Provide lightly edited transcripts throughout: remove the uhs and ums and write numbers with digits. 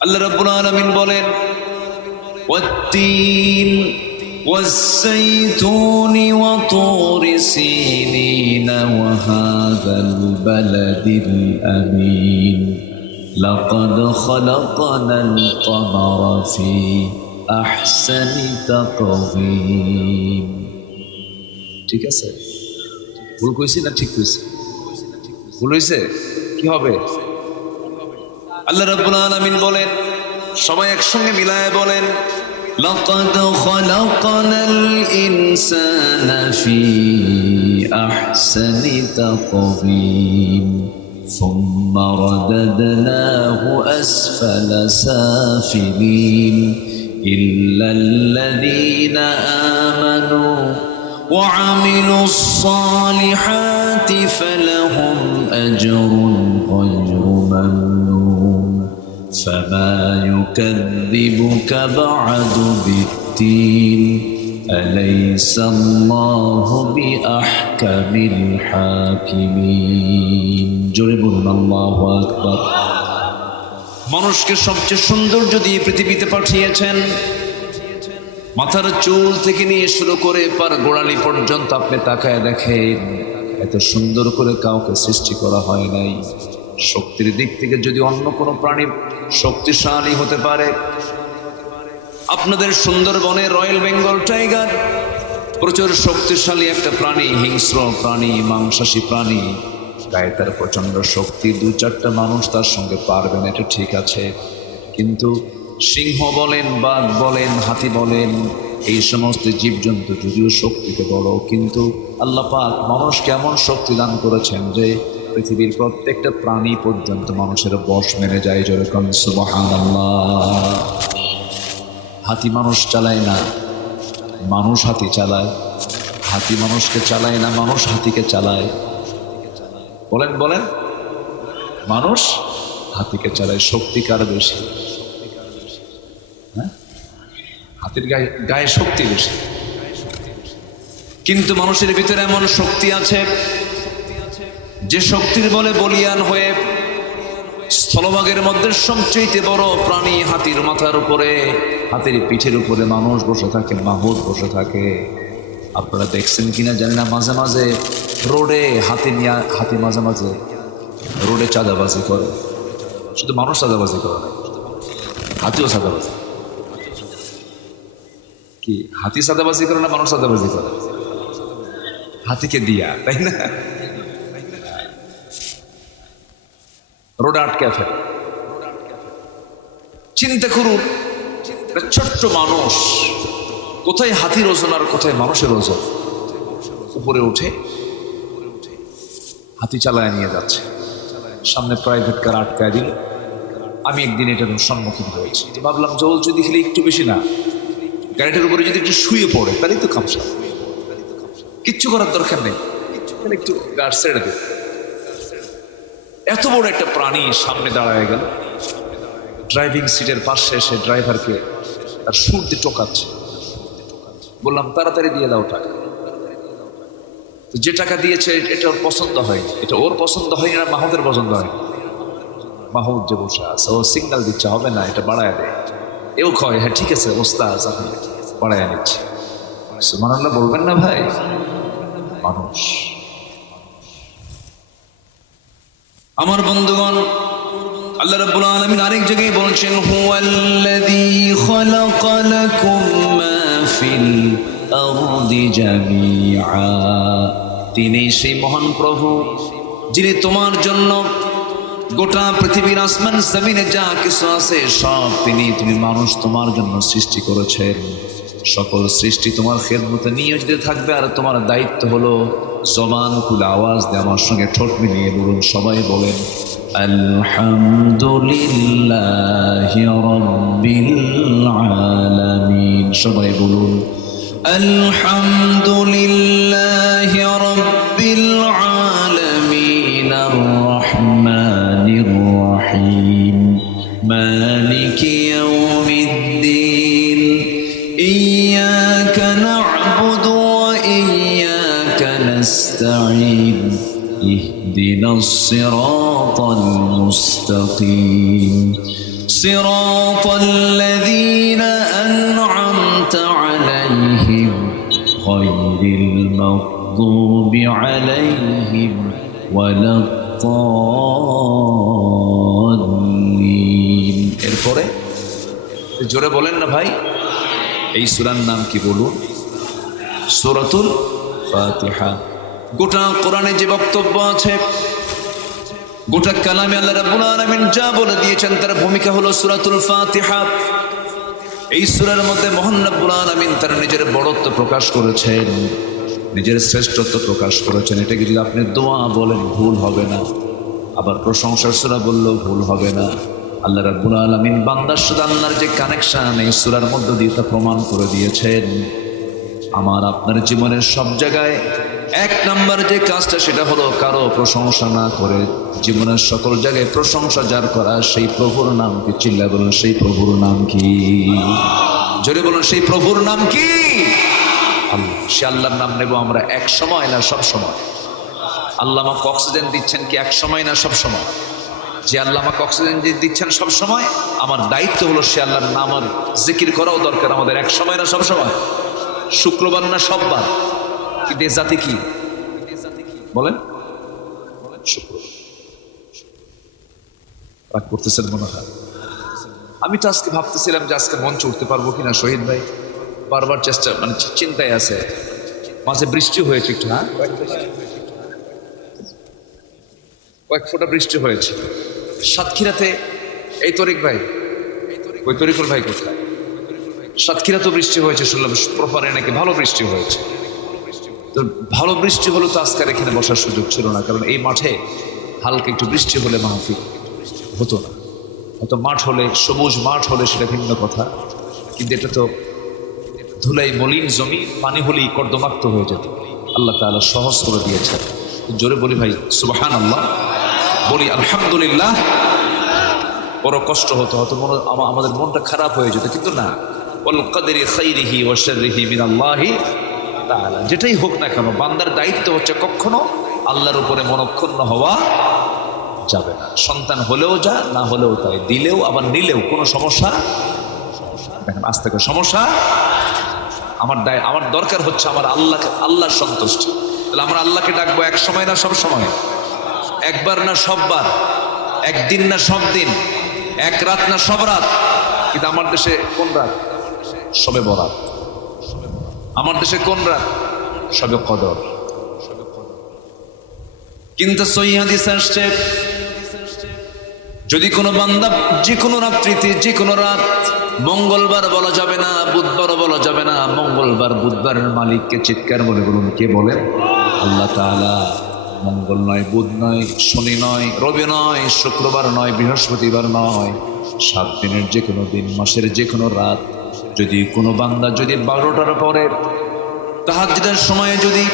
আল্লাহ রাব্বুল আলামিন বলেন ওয়াত-তিন ওয়াস-সাইতুনি ওয়া তুরি সিনিন ওয়া হাযাল বালাদিল আমিন লাকাদ খালাকনাল কমারা ফি আহসানি তাকওয়িম। ঠিক আছে? ভুল কইছি না ঠিক কইছি? ভুল হইছে? কি হবে? আল্লাহ রাব্বুল আলামিন বলেন, সবাই একসঙ্গে মিলায়ে বলেন, লাকাদ খালাকনাল ইনসানা ফি আহসানি তাকওয়িম সুম্মা রাদাদনাহু আসফালা সাফিলিন ইল্লাল্লাযীনা আমানু ওয়া আমিলুস সালিহাতি ফালাহুম আজরুন গায়রু মামনুন فما يكذبك بعد بالدين أليس الله بأحكم الحاكمين جربنا الله أكبر। মানুষকে সবচেয়ে সৌন্দর্য দিয়ে পৃথিবীতে পাঠিয়েছেন। মাথার চুল থেকে নিয়ে শুরু করে পার গোড়ালি পর্যন্ত আপনি তাকায় দেখেন, এত সুন্দর করে কাউকে সৃষ্টি করা হয় নাই। শক্তির দিক থেকে যদি অন্য কোনো প্রাণী শক্তিশালী হতে পারে, আপনাদের সুন্দরবনে রয়্যাল বেঙ্গল টাইগার প্রচুর শক্তিশালী একটা প্রাণী, হিংস্র প্রাণী, মাংসাশী প্রাণী, গায়ে তার প্রচন্ড শক্তি, দু চারটা মানুষ তার সঙ্গে পারবেন, এটা ঠিক আছে। কিন্তু সিংহ বলেন, বাঘ বলেন, হাতি বলেন, এই সমস্ত জীবজন্তু যদিও শক্তিতে বড়, কিন্তু আল্লাহ পাক মানুষকে এমন শক্তি দান করেছেন যে পৃথিবীর প্রত্যেকটা প্রাণী পর্যন্ত মানুষের বশ মেনে যায়। যেরকম সুবহানাল্লাহ। হাতি মানুষ চালায় না, মানুষ হাতি চালায়। হাতি মানুষকে চালায় না, মানুষ হাতিকে চালায়। বলেন বলেন, মানুষ হাতিকে চালায়। শক্তি কার বেশি? হ্যাঁ, হাতির গায়ে শক্তি বেশি। কিন্তু মানুষের ভিতরে এমন শক্তি আছে যে শক্তির বলে বলিয়ান হয়ে স্থলভাগের মধ্যে সবচেয়ে বড় প্রাণী হাতির মাথার উপরে, হাতির পিঠের উপরে মানুষ বসে থাকে, মাহুত বসে থাকে। আপনারা দেখছেন কিনা জানি না, মাঝে মাঝে রোডে হাতি মাঝে মাঝে রোডে চাঁদাবাজি করে। শুধু মানুষ চাঁদাবাজি করে না, হাতিও চাঁদাবাজি। কি হাতি চাঁদাবাজি করে না মানুষ চাঁদাবাজি করে? হাতিকে দিয়া, তাই না? রোডে আটকে ফেলে। চিন্তা করুন, ছোট্ট মানুষ কোথায় হাতির ওজন আর কোথায় মানুষের ওজন। উপরে উঠে হাতি চালায় নিয়ে যাচ্ছে, সামনে প্রাইভেট কার আটকায় দিল। আমি একদিন এটার সম্মুখীন হয়েছি, ভাবলাম জল যদি খেলে একটু বেশি না, গাড়িটার উপরে যদি একটু শুয়ে পড়ে তাহলেই তো খামসা, কিচ্ছু করার দরকার নেই, একটু গাড় ছেড়ে দেবে। এত বড় একটা প্রাণী সামনে দাঁড়ায় গেল, ড্রাইভিং সিটের পাশে এসে ড্রাইভারকে তার সুর দিয়ে টোকাচ্ছে। বললাম তাড়াতাড়ি দিয়ে দাও টাকা। তো যে টাকা দিয়েছে এটা ওর পছন্দ হয়নি, এটা ওর পছন্দ হয়নি না মাহুদের পছন্দ হয়নি। মাহুদ যে বসে আছে ও সিগন্যাল দিচ্ছে, হবে না, এটা বাড়ায় দেয়। এও কয় হ্যাঁ ঠিক আছে ওস্তাদ, আমি বাড়ায় নিচ্ছি। সুবহানাল্লাহ বলবেন না ভাই? মানুষ। আমার বন্ধুগণ, আল্লাহ রাব্বুল আলামিন আরেক জায়গায় বলছেন, হুয়াল্লাযী খালাকা লাকুম মা ফিল আরদি জামিআ। তিনি সেই মহান প্রভু যিনি তোমার জন্য গোটা পৃথিবীর আসমান জমিনে যা কিছু আছে সব তুমি মানুষ তোমার জন্য সৃষ্টি করেছেন। সকল সৃষ্টি তোমার খেদমতে নিয়োজিত থাকবে, আর তোমার দায়িত্ব হলো জবান খুলে আওয়াজ দিয়ে আমার সঙ্গে ঠোঁট মিলিয়ে বলুন, সবাই বলেন আলহামদুলিল্লাহি রাব্বিল আলামিন। সবাই বলুন আলহামদুলিল্লাহি রাব্বিল আলামিন আর রহমানির রহিম মালিকি ইয়াউমিদ্দিন ইয়্যাকা না'বুদু ওয়া ইয়্যাকা নাস্তাঈন ইহদিনাস সিরাতাল মুস্তাকিম সিরাতাল্লাযীনা আন'আমতা আলাইহিম গায়রিল মাগদুবি আলাইহিম ওয়ালাদ-দাল্লিন। এরপরে জোরে বলেন না ভাই, এই সূরার নাম কি বলুন? সূরাতুল ফাতিহা। গোটা কোরআনে যে বক্তব্য আছে, গোটা কালামে আল্লাহ রাব্বুল আলামিন যা বলে দিয়েছেন তার ভূমিকা হলো সূরাতুল ফাতিহা। এই সূরার মধ্যে মহান রব্বুল আলামিন তার নিজের বড়ত্ব প্রকাশ করেছেন, নিজের শ্রেষ্ঠত্ব প্রকাশ করেছেন। এটাকে যদি আপনি দোয়া বলেন ভুল হবে না, আবার প্রশংসার সূরা বললেও ভুল হবে না। আল্লাহ রাব্বুল আলামিন বান্দার সাথে আল্লাহর যে কানেকশন এই সূরার মধ্য দিয়ে তা প্রমাণ করে দিয়েছেন। আমার আপনার জীবনের সব জায়গায় এক নাম্বার যে কাজটা সেটা হলো কারো প্রশংসা না করে জীবনের সকল জায়গায় প্রশংসা যার করা সেই প্রভুর নাম কি? চিল্লা বলুন, সেই প্রভুর নাম কি? জোরে বলুন, সেই প্রভুর নাম কি? আল্লাহ। সে আল্লাহর নাম নেব আমরা এক সময় না সব সময়? আল্লাহ আমাকে অক্সিজেন দিচ্ছেন কি এক সময় না সব সময়? যে আল্লাহ আমাকে অক্সিজেন দিচ্ছেন সব সময়, আমার দায়িত্ব হলো সে আল্লাহর নাম আর জিকির করাও দরকার আমাদের এক সময় না সব সময়? শুক্রবার না সববার? কি দেশ জাতি কি বলেন? শুক্রবার। রাগ করতেছেন মনে হয়? আমি তো আজকে ভাবতেছিলাম যে আজকে মঞ্চে উঠতে পারবো কিনা। শহীদ ভাই বারবার চেষ্টা মানে চিন্তায় আছে। মাঝে বৃষ্টি হয়েছে একটু, হ্যাঁ কয়েক ফোঁটা বৃষ্টি হয়েছে সাতক্ষীরাতে। এই তরিক ভাই, ওই তরিকুল ভাই কোথায়? সাতক্ষীরা তো বৃষ্টি হয়েছে শুনলাম, প্রপারে নাকি ভালো বৃষ্টি হয়েছে। তো ভালো বৃষ্টি হলো তো আজকের এখানে বসার সুযোগ ছিল না, কারণ এই মাঠে হালকা একটু বৃষ্টি হলে মাহফিল হতো না। হয়তো মাঠ হলে, সবুজ মাঠ হলে সেটা ভিন্ন কথা, কিন্তু এটা তো ধুলাই মলিন জমি, পানি হলেই কর্দমাক্ত হয়ে যেত। আল্লাহ তাআলা সহজ করে দিয়েছেন। জোরে বলি ভাই সুবহানাল্লাহ, বলি আলহামদুলিল্লাহ। বড় কষ্ট হতো, হয়তো আমাদের মনটা খারাপ হয়ে যেত, কিন্তু না। ওয়াল কদরি খাইরিহি ওয়া শাররিহি মিনাল্লাহি তাআলা। যেটাই হোক না কেন বান্দার দায়িত্ব হচ্ছে কখনো আল্লাহর উপরে মনক্ষুণ্ণ হওয়া যাবে না। সন্তান হলেও যা, না হলেও তাই, দিলেও আবার নিলেও কোনো সমস্যা। দেখেন আজ থেকে সমস্যা। আমার দরকার হচ্ছে আমার আল্লাহর সন্তুষ্টি। তাহলে আমরা আল্লাহকে ডাকবো এক সময় না সব সময়? একবার না সববার? একদিন না সব দিন? এক রাত না সব রাত? কিন্তু আমার দেশে কোন রাত? শবে বরাত। আমার দেশে কোন রাত? শবে কদর। কিন্তু সহিহ হাদিসে আসছে যদি কোনো বান্দা যে কোনো রাত্রিতে, যে কোনো রাত, মঙ্গলবার বলা যাবে না, বুধবারও বলা যাবে না, মঙ্গলবার বুধবারের মালিককে চিৎকার বলে বলুন, কে বলে? আল্লাহ তাআলা। মঙ্গল নয়, বুধ নয়, শনি নয়, রবি নয়, শুক্রবার নয়, বৃহস্পতিবার নয়, 7 দিনের যে কোনো দিন, মাসের যে কোনো রাত, যদি কোনো বান্দা যদি 12টার পরে তাহাজ্জুদের সময়ে যদি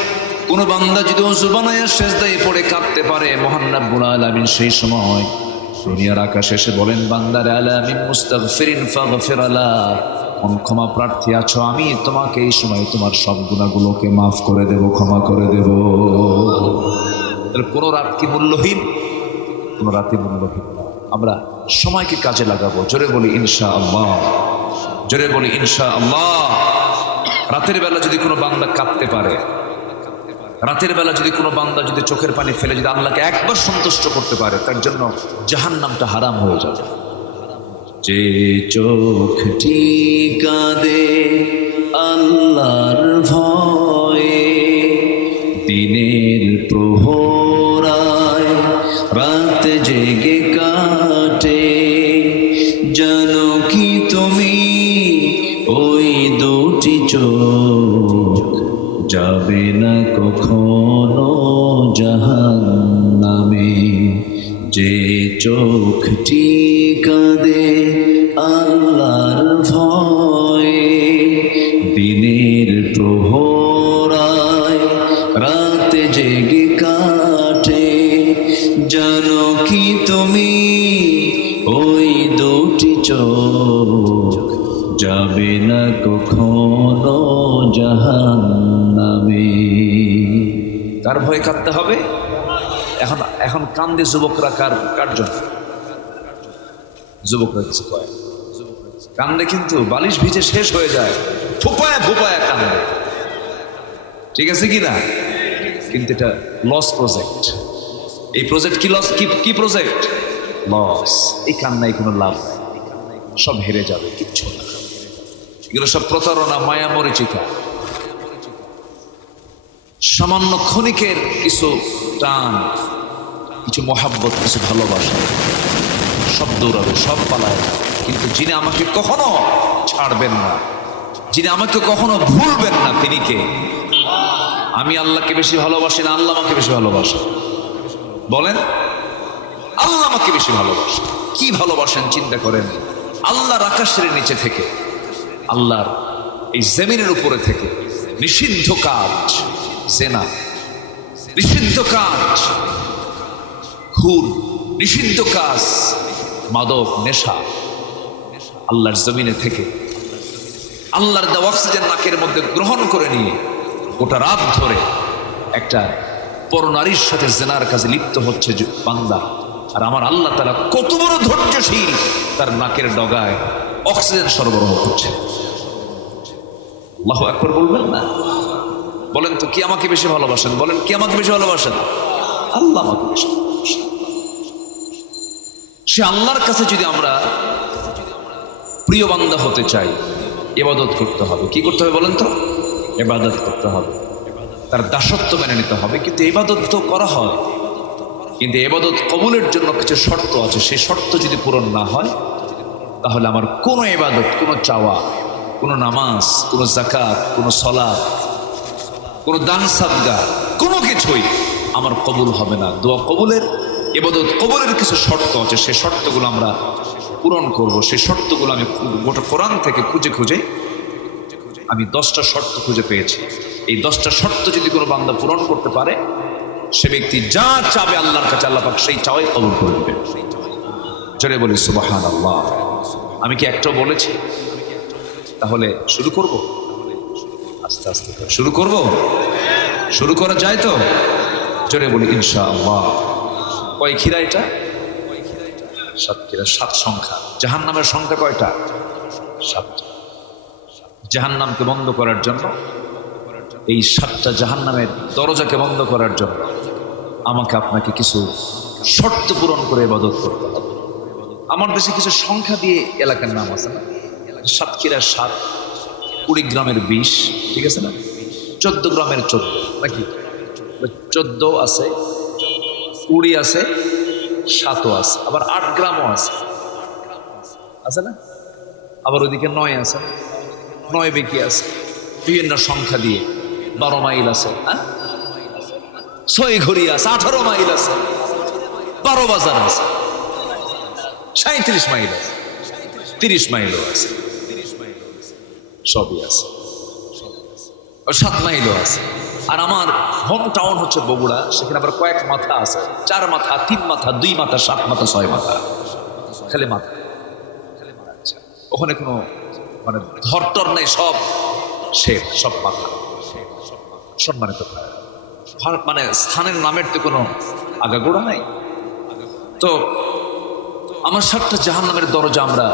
কোনো বান্দা যদি ওযু বানায়া সিজদায় পড়ে কাঁদতে পারে, মহান রব্বুল আলামিন সেই সময় দুনিয়ার আকাশে এসে বলেন, বান্দার আলা মিন মুস্তাগফিরিন ফাগফির লা, কোন ক্ষমা প্রার্থী আছো, আমি তোমাকে এই সময় তোমার সব গুনাহগুলোকে মাফ করে দেব, ক্ষমা করে দেব। তাহলে কোনো রাত কি মূল্যহীন? কোনো রাতই মূল্যহীন না। আমরা সময়কে কাজে লাগাবো। জোরে বলি ইনশাআল্লাহ, জোরে বলি ইনশাআল্লাহ। রাতের বেলা যদি কোনো বান্দা কাঁদতে পারে, রাতের বেলা যদি কোনো বান্দা যদি চোখের পানি ফেলে যদি আল্লাহকে একবার সন্তুষ্ট করতে পারে, তার জন্য জাহান্নামটা হারাম হয়ে যাবে। যে চোখটি কাঁদে আল্লাহর ভয়ে, দিনের প্রহরায় রাত জেগে কাটে, জানো কি তুমি ওই দুটি চোখ যাবে না কখনো জাহান্নামে। যে চোখটি কাঁদে আল্লাহর ভয়ে, দিনের প্রহরায় রাতে জেগে কাটে, জানো কি তুমি ওই দুটি চোখ যাবে না কখনো জাহান্নামে। কার ভয়ে কাঁদতে হবে? এখন কান্দে যুবকরা কার জন্য? যুবকরা কিছু কয়, কান্দে কিন্তু বালিশ ভিজে শেষ হয়ে যায়, ফোপায়া ফোপায়া কান্দে, ঠিক আছে কি না? কিন্তু এটা লস প্রজেক্ট। এই প্রজেক্ট কি লস? কি প্রজেক্ট? লস। এই কান্নায় কোনো লাভ নাই, সব হেরে যাবে, কিচ্ছু না। এগুলো সব প্রতারণা, মায়া মরিচিকা। সামান্য ক্ষণিকের কিছু টান, কিছু মহাব্বত, কিছু ভালোবাসা, সব দৌড়াবে, সব পালায়। কিন্তু যিনি আমাকে কখনো ছাড়বেন না, যিনি আমাকে কখনো ভুলবেন না, তিনি কে? আমি আল্লাহকে বেশি ভালোবাসি না আল্লাহ আমাকে বেশি ভালোবাসে? বলেন। আল্লাহ আমাকে বেশি ভালোবাসে। কি ভালোবাসেন চিন্তা করেন। আল্লাহর আকাশের নিচে থেকে, আল্লাহর এই জমিনের উপরে থেকে নিষিদ্ধ কাজ, জেনা নিষিদ্ধ কাজ, খুন নিষিদ্ধ কাজ, মাদক নেশা, আল্লাহর জমিনে থেকে আল্লাহর দেওয়া অক্সিজেন নাকের মধ্যে গ্রহণ করে নিয়ে গোটা রাত ধরে একটা পরনারীর সাথে জেনার কাজে লিপ্ত হচ্ছে বান্দা। আর আমার আল্লাহ তাআলা কত বড় ধৈর্যশীল, তার নাকের ডগায় অক্সিজেন সরবরাহ করছে। আল্লাহু আকবার বলবেন না? বলেন তো, কি আমাকে বেশি ভালোবাসেন? বলেন, কি আমাকে বেশি ভালোবাসেন? আল্লাহ আমাকে বেশি ভালোবাসেন। সে আল্লাহর কাছে যদি আমরা প্রিয় বান্দা হতে চাই, ইবাদত করতে হবে। কি করতে হবে বলেন তো? ইবাদত করতে হবে, তার দাসত্ব মেনে নিতে হবে। কিন্তু ইবাদত তো করা হয়, কিন্তু ইবাদত কবুলের জন্য কিছু শর্ত আছে। সেই শর্ত যদি পূরণ না হয়, তাহলে আমার কোনো ইবাদত, কোনো চাওয়া, কোনো নামাজ, কোনো যাকাত, কোনো সালাত, কোনো দান সাদকা, কোনো কিছুই আমার কবুল হবে না। দোয়া কবুলের, ইবাদত কবুলের কিছু শর্ত আছে, সেই শর্তগুলো আমরা পূরণ করব। সেই শর্তগুলো আমি গোটা কোরআন থেকে খুঁজে খুঁজে আমি 10টা শর্ত খুঁজে পেয়েছি। এই 10টা শর্ত যদি কোনো বান্দা পূরণ করতে পারে, সে ব্যক্তি যা চাবে আল্লাহর কাছে আল্লাহ পাক সেই চাওয়াই কবুল করে নেবেন। জোরে বলি সুবহানাল্লাহ। আমি কি একটাও বলেছি? তাহলে শুরু করব, আস্তে আস্তে শুরু করব। শুরু করা যায় তো? জোরে বলি ইনশাআল্লাহ। কয় খিরা এটা? 7 খিরা, 7 সংখ্যা। জাহান্নামের সংখ্যা কয়টা? 7টা। জাহান্নামকে বন্ধ করার জন্য, এই 7টা জাহান্নামের দরজাকে বন্ধ করার জন্য আমাকে আপনাকে কিছু শর্ত পূরণ করে ইবাদত করতে হবে। আমার দেশে কিছু সংখ্যা দিয়ে এলাকার নাম আছে না? সাতক্ষীরার 7, কুড়িগ্রামের 20, ঠিক আছে না? 14 গ্রামের 14, নাকি 14 আছে, 20 আছে, 7ও আছে, আবার 8 গ্রামও আছে, আছে না? আবার ওইদিকে 9 আছে, 9 বেকি আছে, বিভিন্ন সংখ্যা দিয়ে। 12 মাইল আছে, হ্যাঁ, 6 ঘড়ি আছে, 18 মাইল আছে, 12 বাজার আছে, 37 মাইল আছে, 30 মাইলও আছে, সবই আছে, 7 মাইলও আছে। আর আমার হোম টাউন হচ্ছে বগুড়া, সেখানে আবার কয়েক মাথা আছে, 4 মাথা, 3 মাথা, 2 মাথা, 7 মাথা, 6 মাথা, খালি মাথা। আচ্ছা, ওখানে কোনো মানে ধরটর নেই, সব শেখ, সব মাথা, সম্মানিত মানে স্থানের নামের তো কোনো আগাগোড়া নাই। তো আমার 7টা জাহান্নামের দরজা আমরা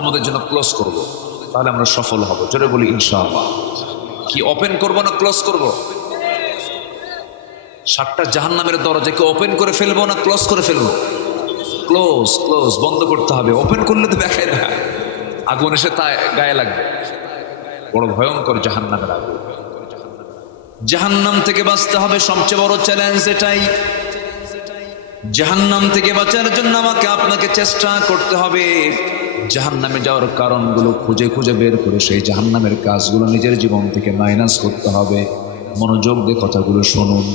আমাদের জন্য ক্লোজ করব, তাহলে আমরা সফল হব। জোরে বলি ইনশাআল্লাহ। কি ওপেন করব না ক্লোজ করব? 7টা জাহান্নামের দরজাকে ওপেন করে ফেলবো না ক্লোজ করে ফেলবো? ক্লোজ, ক্লোজ, বন্ধ করতে হবে। ওপেন করলে তো দেখায় না, আগুন এসে তা গায়ে লাগবে। বড় ভয়ঙ্কর জাহান্নামের আগুন। জাহান্নাম থেকে বাঁচতে হবে, সবচেয়ে বড় চ্যালেঞ্জ এটাই। জাহান্নাম থেকে বাঁচার জন্য আমাকে আপনাকে চেষ্টা করতে হবে। জাহান্নামে যাওয়ার কারণগুলো খুঁজে খুঁজে বের করে সেই জাহান্নামের কাজগুলো নিজের জীবন থেকে মাইনাস করতে হবে। মনোযোগ দিয়ে কথাগুলো শুনুন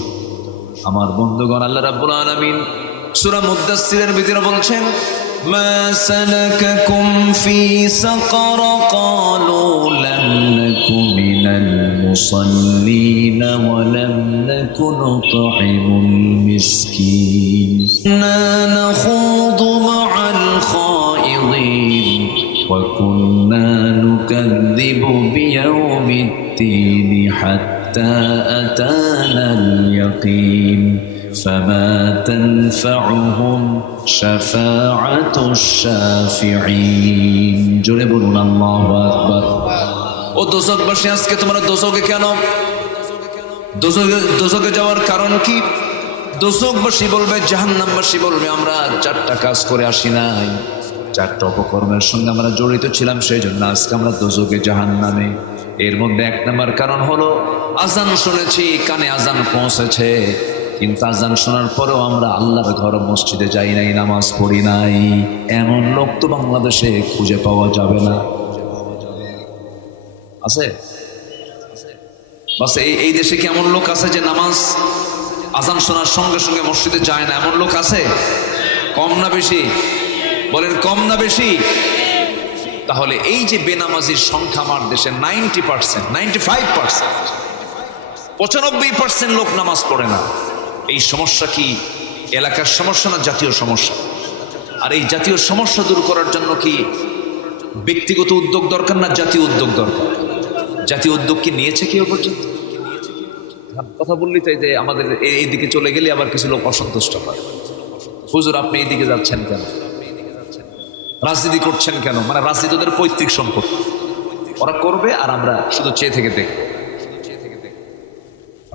আমার বন্ধুগণ। আল্লাহ রাব্বুল আলামিন সূরা মুদ্দাসসিরের ভিতরে বলছেন, মা সালাকাকুম ফি সাকার ক্বালু লাম নাকু মিনাল মুসাল্লিন ওয়া লাম নাকু নুতঈমুল মিসকিন না নাখুদু মা'আল খাইদিন ওয়া কুন্না নুকাযযিবু বিয়াউমিদ্দিন হাত্তা আতানাল ইয়াকিন فما تنفعهم شفاعة الشافعين জোরে বলুন আল্লাহু আকবার। ও দোজখবাসী, আজকে তোমরা দোজখে কেন? দোজখে যাওয়ার কারণ কি? দোজখবাসী বলবে, জাহান্নামবাসী বলবে, আমরা 4টা কাজ করে আসি নাই, 4টা অপকর্মের সঙ্গে আমরা জড়িত ছিলাম, সেই জন্য আজকে আমরা দোজখে, জাহান্নামে। এর মধ্যে 1 নম্বর কারণ হলো আজান শুনেছি, কানে আজান পৌঁছেছে, কিন্তু আজান শোনার পরেও আমরা আল্লাহর ঘর মসজিদে যাই নাই, নামাজ পড়ি নাই। এমন লোক তো বাংলাদেশে খুঁজে পাওয়া যাবে না। আছে? বাস এই দেশে কি এমন লোক আছে যে নামাজ আজান শোনার সঙ্গে সঙ্গে মসজিদে যায় না? এমন লোক আছে? কম না বেশি? বলেন কম না বেশি? তাহলে এই যে বেনামাজির সংখ্যা আমার দেশে 90%, 95%, 95% লোক নামাজ পড়ে না। এই সমস্যা কি এলাকার সমস্যা না জাতীয় সমস্যা? আর এই জাতীয় সমস্যা দূর করার জন্য কি ব্যক্তিগত উদ্যোগ দরকার না জাতীয় উদ্যোগ দরকার? জাতীয় উদ্যোগ কি নিয়েছে কেউ পর্যন্ত? কথা বললি তাই যে আমাদের এইদিকে চলে গেলে আবার কিছু লোক অসন্তুষ্ট হয়, হুজুর আপনি এইদিকে যাচ্ছেন কেন, রাজনীতি করছেন কেন? মানে রাজনীতি ওদের পৈতৃক সম্পত্তি, ওরা করবে আর আমরা শুধু চেয়ে থেকে দেখব।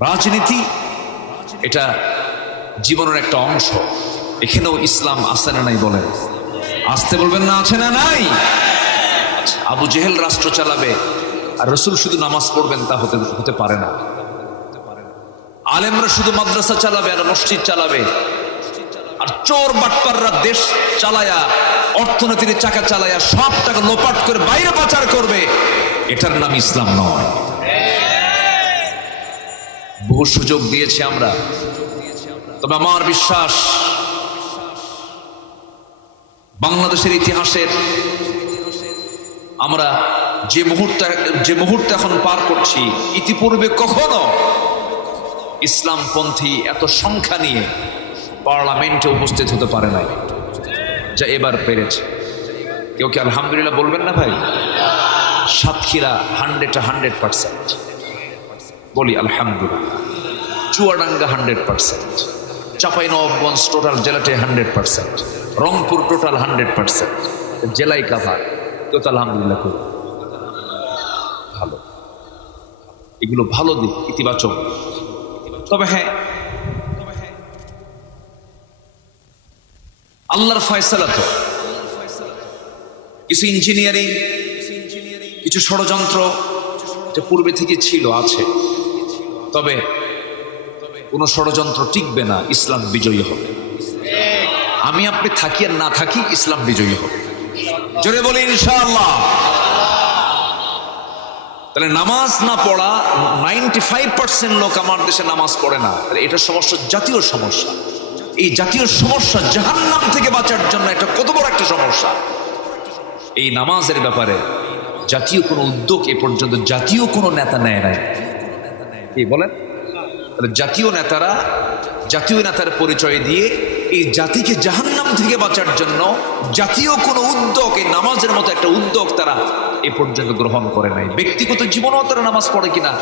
রাজনীতি এটা জীবনের একটা অংশ, এখানেও ইসলাম আছে না নাই বলেন? আসতে বলবেন না, আছে না নাই? আবু জেহেল রাষ্ট্র চালাবে আর রসুল শুধু নামাজ পড়বেন, তা হতে পারে না। আলেমরা শুধু মাদ্রাসা চালাবে আর মসজিদ চালাবে, আর চোর বাটপাররা দেশ চালায়া, অর্থনীতির চাকা চালায়া সব টাকা লোপাট করে বাইরে পাচার করবে, এটার নাম ইসলাম নয়। বহু সুযোগ দিয়েছি আমরা, তবে আমার বিশ্বাস বাংলাদেশের ইতিহাসের আমরা যে মুহূর্তে এখন পার করছি, ইতিপূর্বে কখনো ইসলামপন্থী এত সংখ্যা নিয়ে পার্লামেন্টে উপস্থিত হতে পারে নাই, যা এবার পেরেছে। কেউ কি আলহামদুলিল্লাহ বলবেন না ভাই? সাতক্ষীরা 100% বলি আলহামদুলিল্লাহ, চুয়াডাঙ্গা 100%, চাঁপাইনবাবগঞ্জ টোটাল জেলাতে 100%, রংপুর টোটাল 100%, জেলায় কাভার। কেউ তো আলহামদুলিল্লাহ করি? ভালো, এগুলো ভালো দিক, ইতিবাচক। তবে হ্যাঁ, আল্লাহর ফয়সালা তো কিছু ইঞ্জিনিয়ারিং, কিছু ষড়যন্ত্র এটা পূর্বে থেকে ছিল, আছে। তবে কোন ষড়যন্ত্র টিকবে না, ইসলাম বিজয়ী হবে। আমি আপনি থাকি আর না থাকি, ইসলাম বিজয়ী হবে। জোরে বলি ইনশাআল্লাহ। তাহলে নামাজ না পড়া, 95% লোক আমার দেশে নামাজ পড়ে না, এটা সমস্যা, জাতীয় সমস্যা। এই জাতীয় সমস্যা জাহান্নাম থেকে বাঁচার জন্য এটা কত বড় একটা সমস্যা। এই নামাজের ব্যাপারে জাতীয় কোনো উদ্যোগ এ পর্যন্ত জাতীয় কোনো নেতা নেয় নাই। কি বলেন? জাতীয় নেতারা জাতীয় নেতার পরিচয় দিয়ে এই জাতিকে জাহান্নাম থেকে বাঁচার জন্য জাতীয় কোনো উদ্যোগ, এই নামাজের মতো একটা উদ্যোগ তারা এ পর্যন্ত গ্রহণ করে নাই। ব্যক্তিগত জীবনেও তারা নামাজ পড়ে কিনা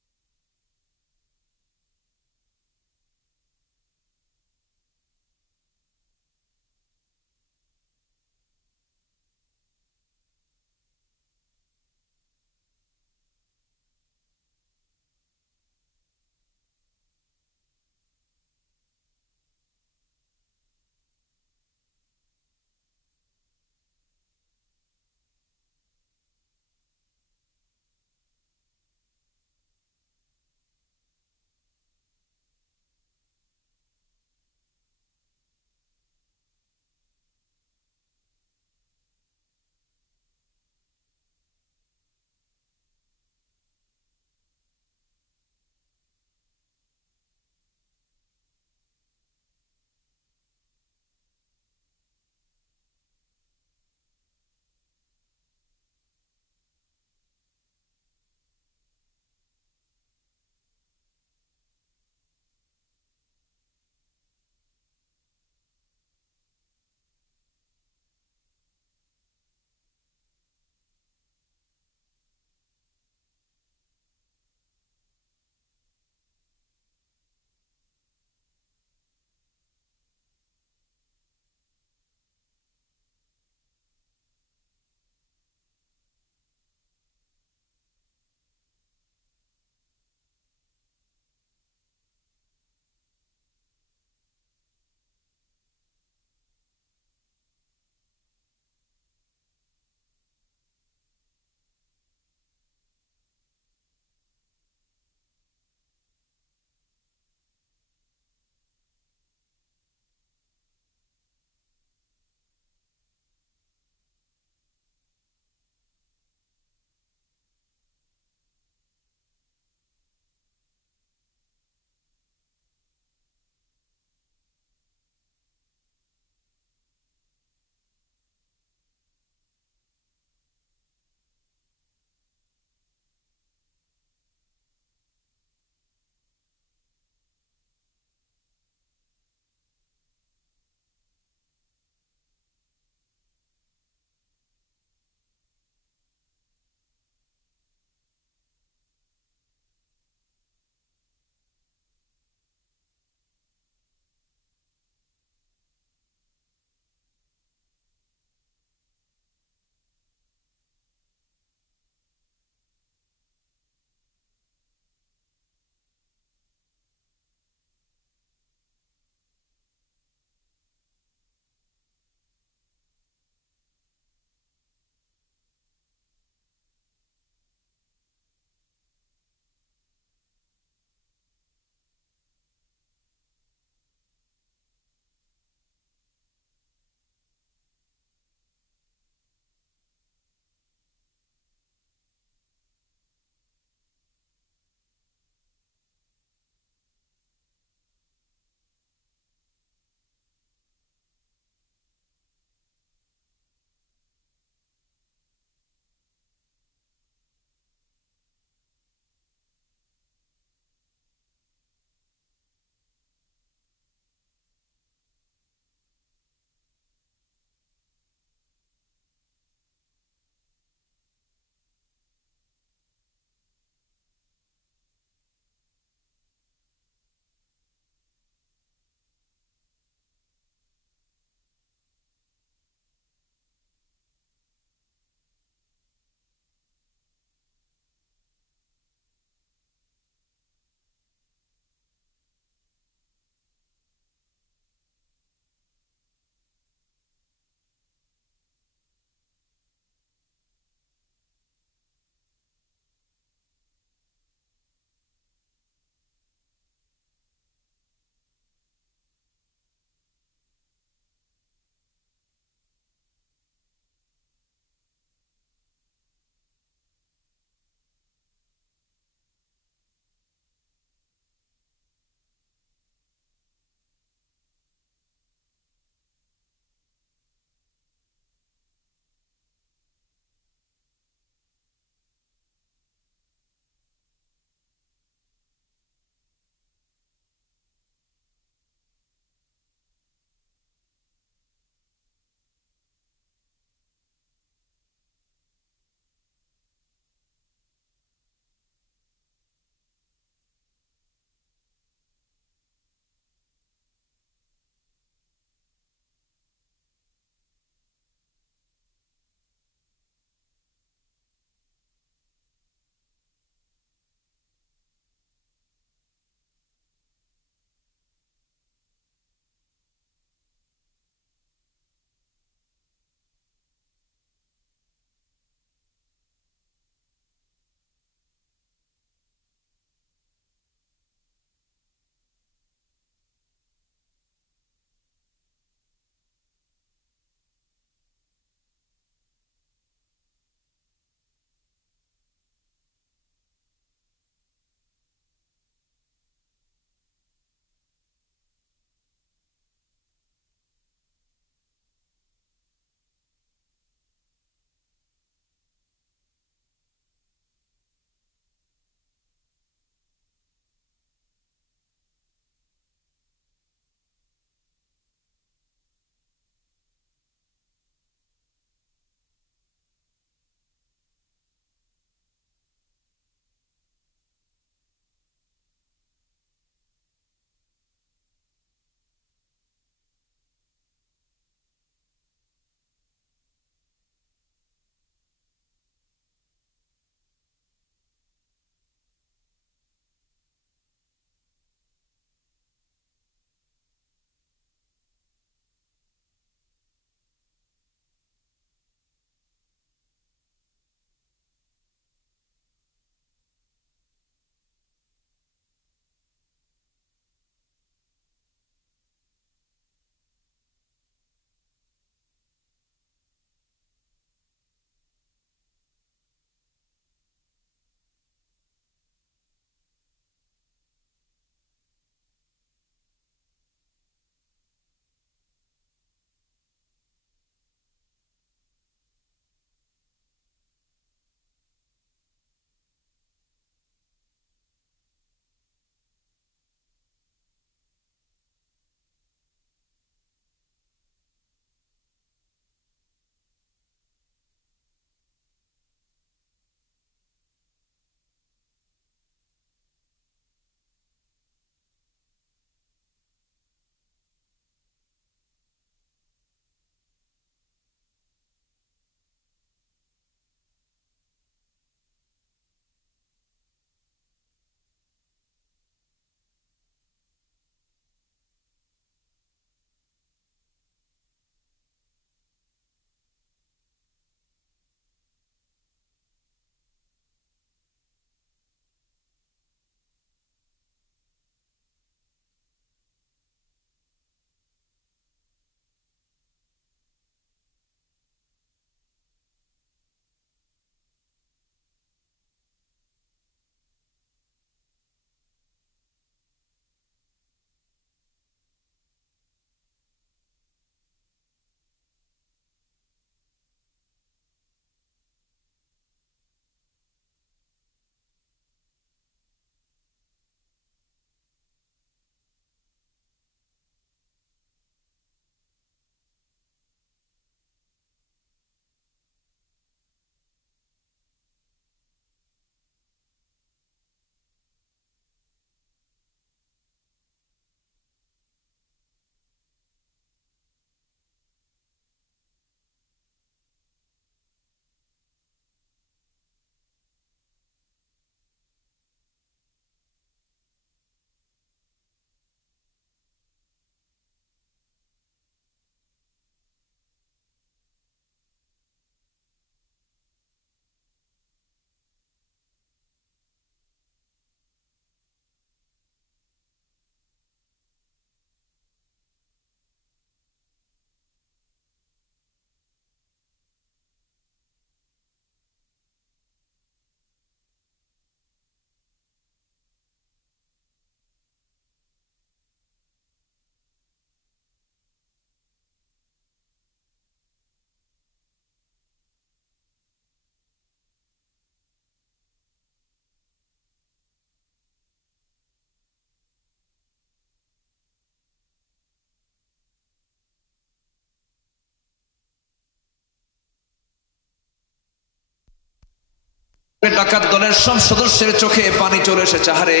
ডাকাত দলের সব সদস্যের চোখে পানি চলে এসেছে। হারে,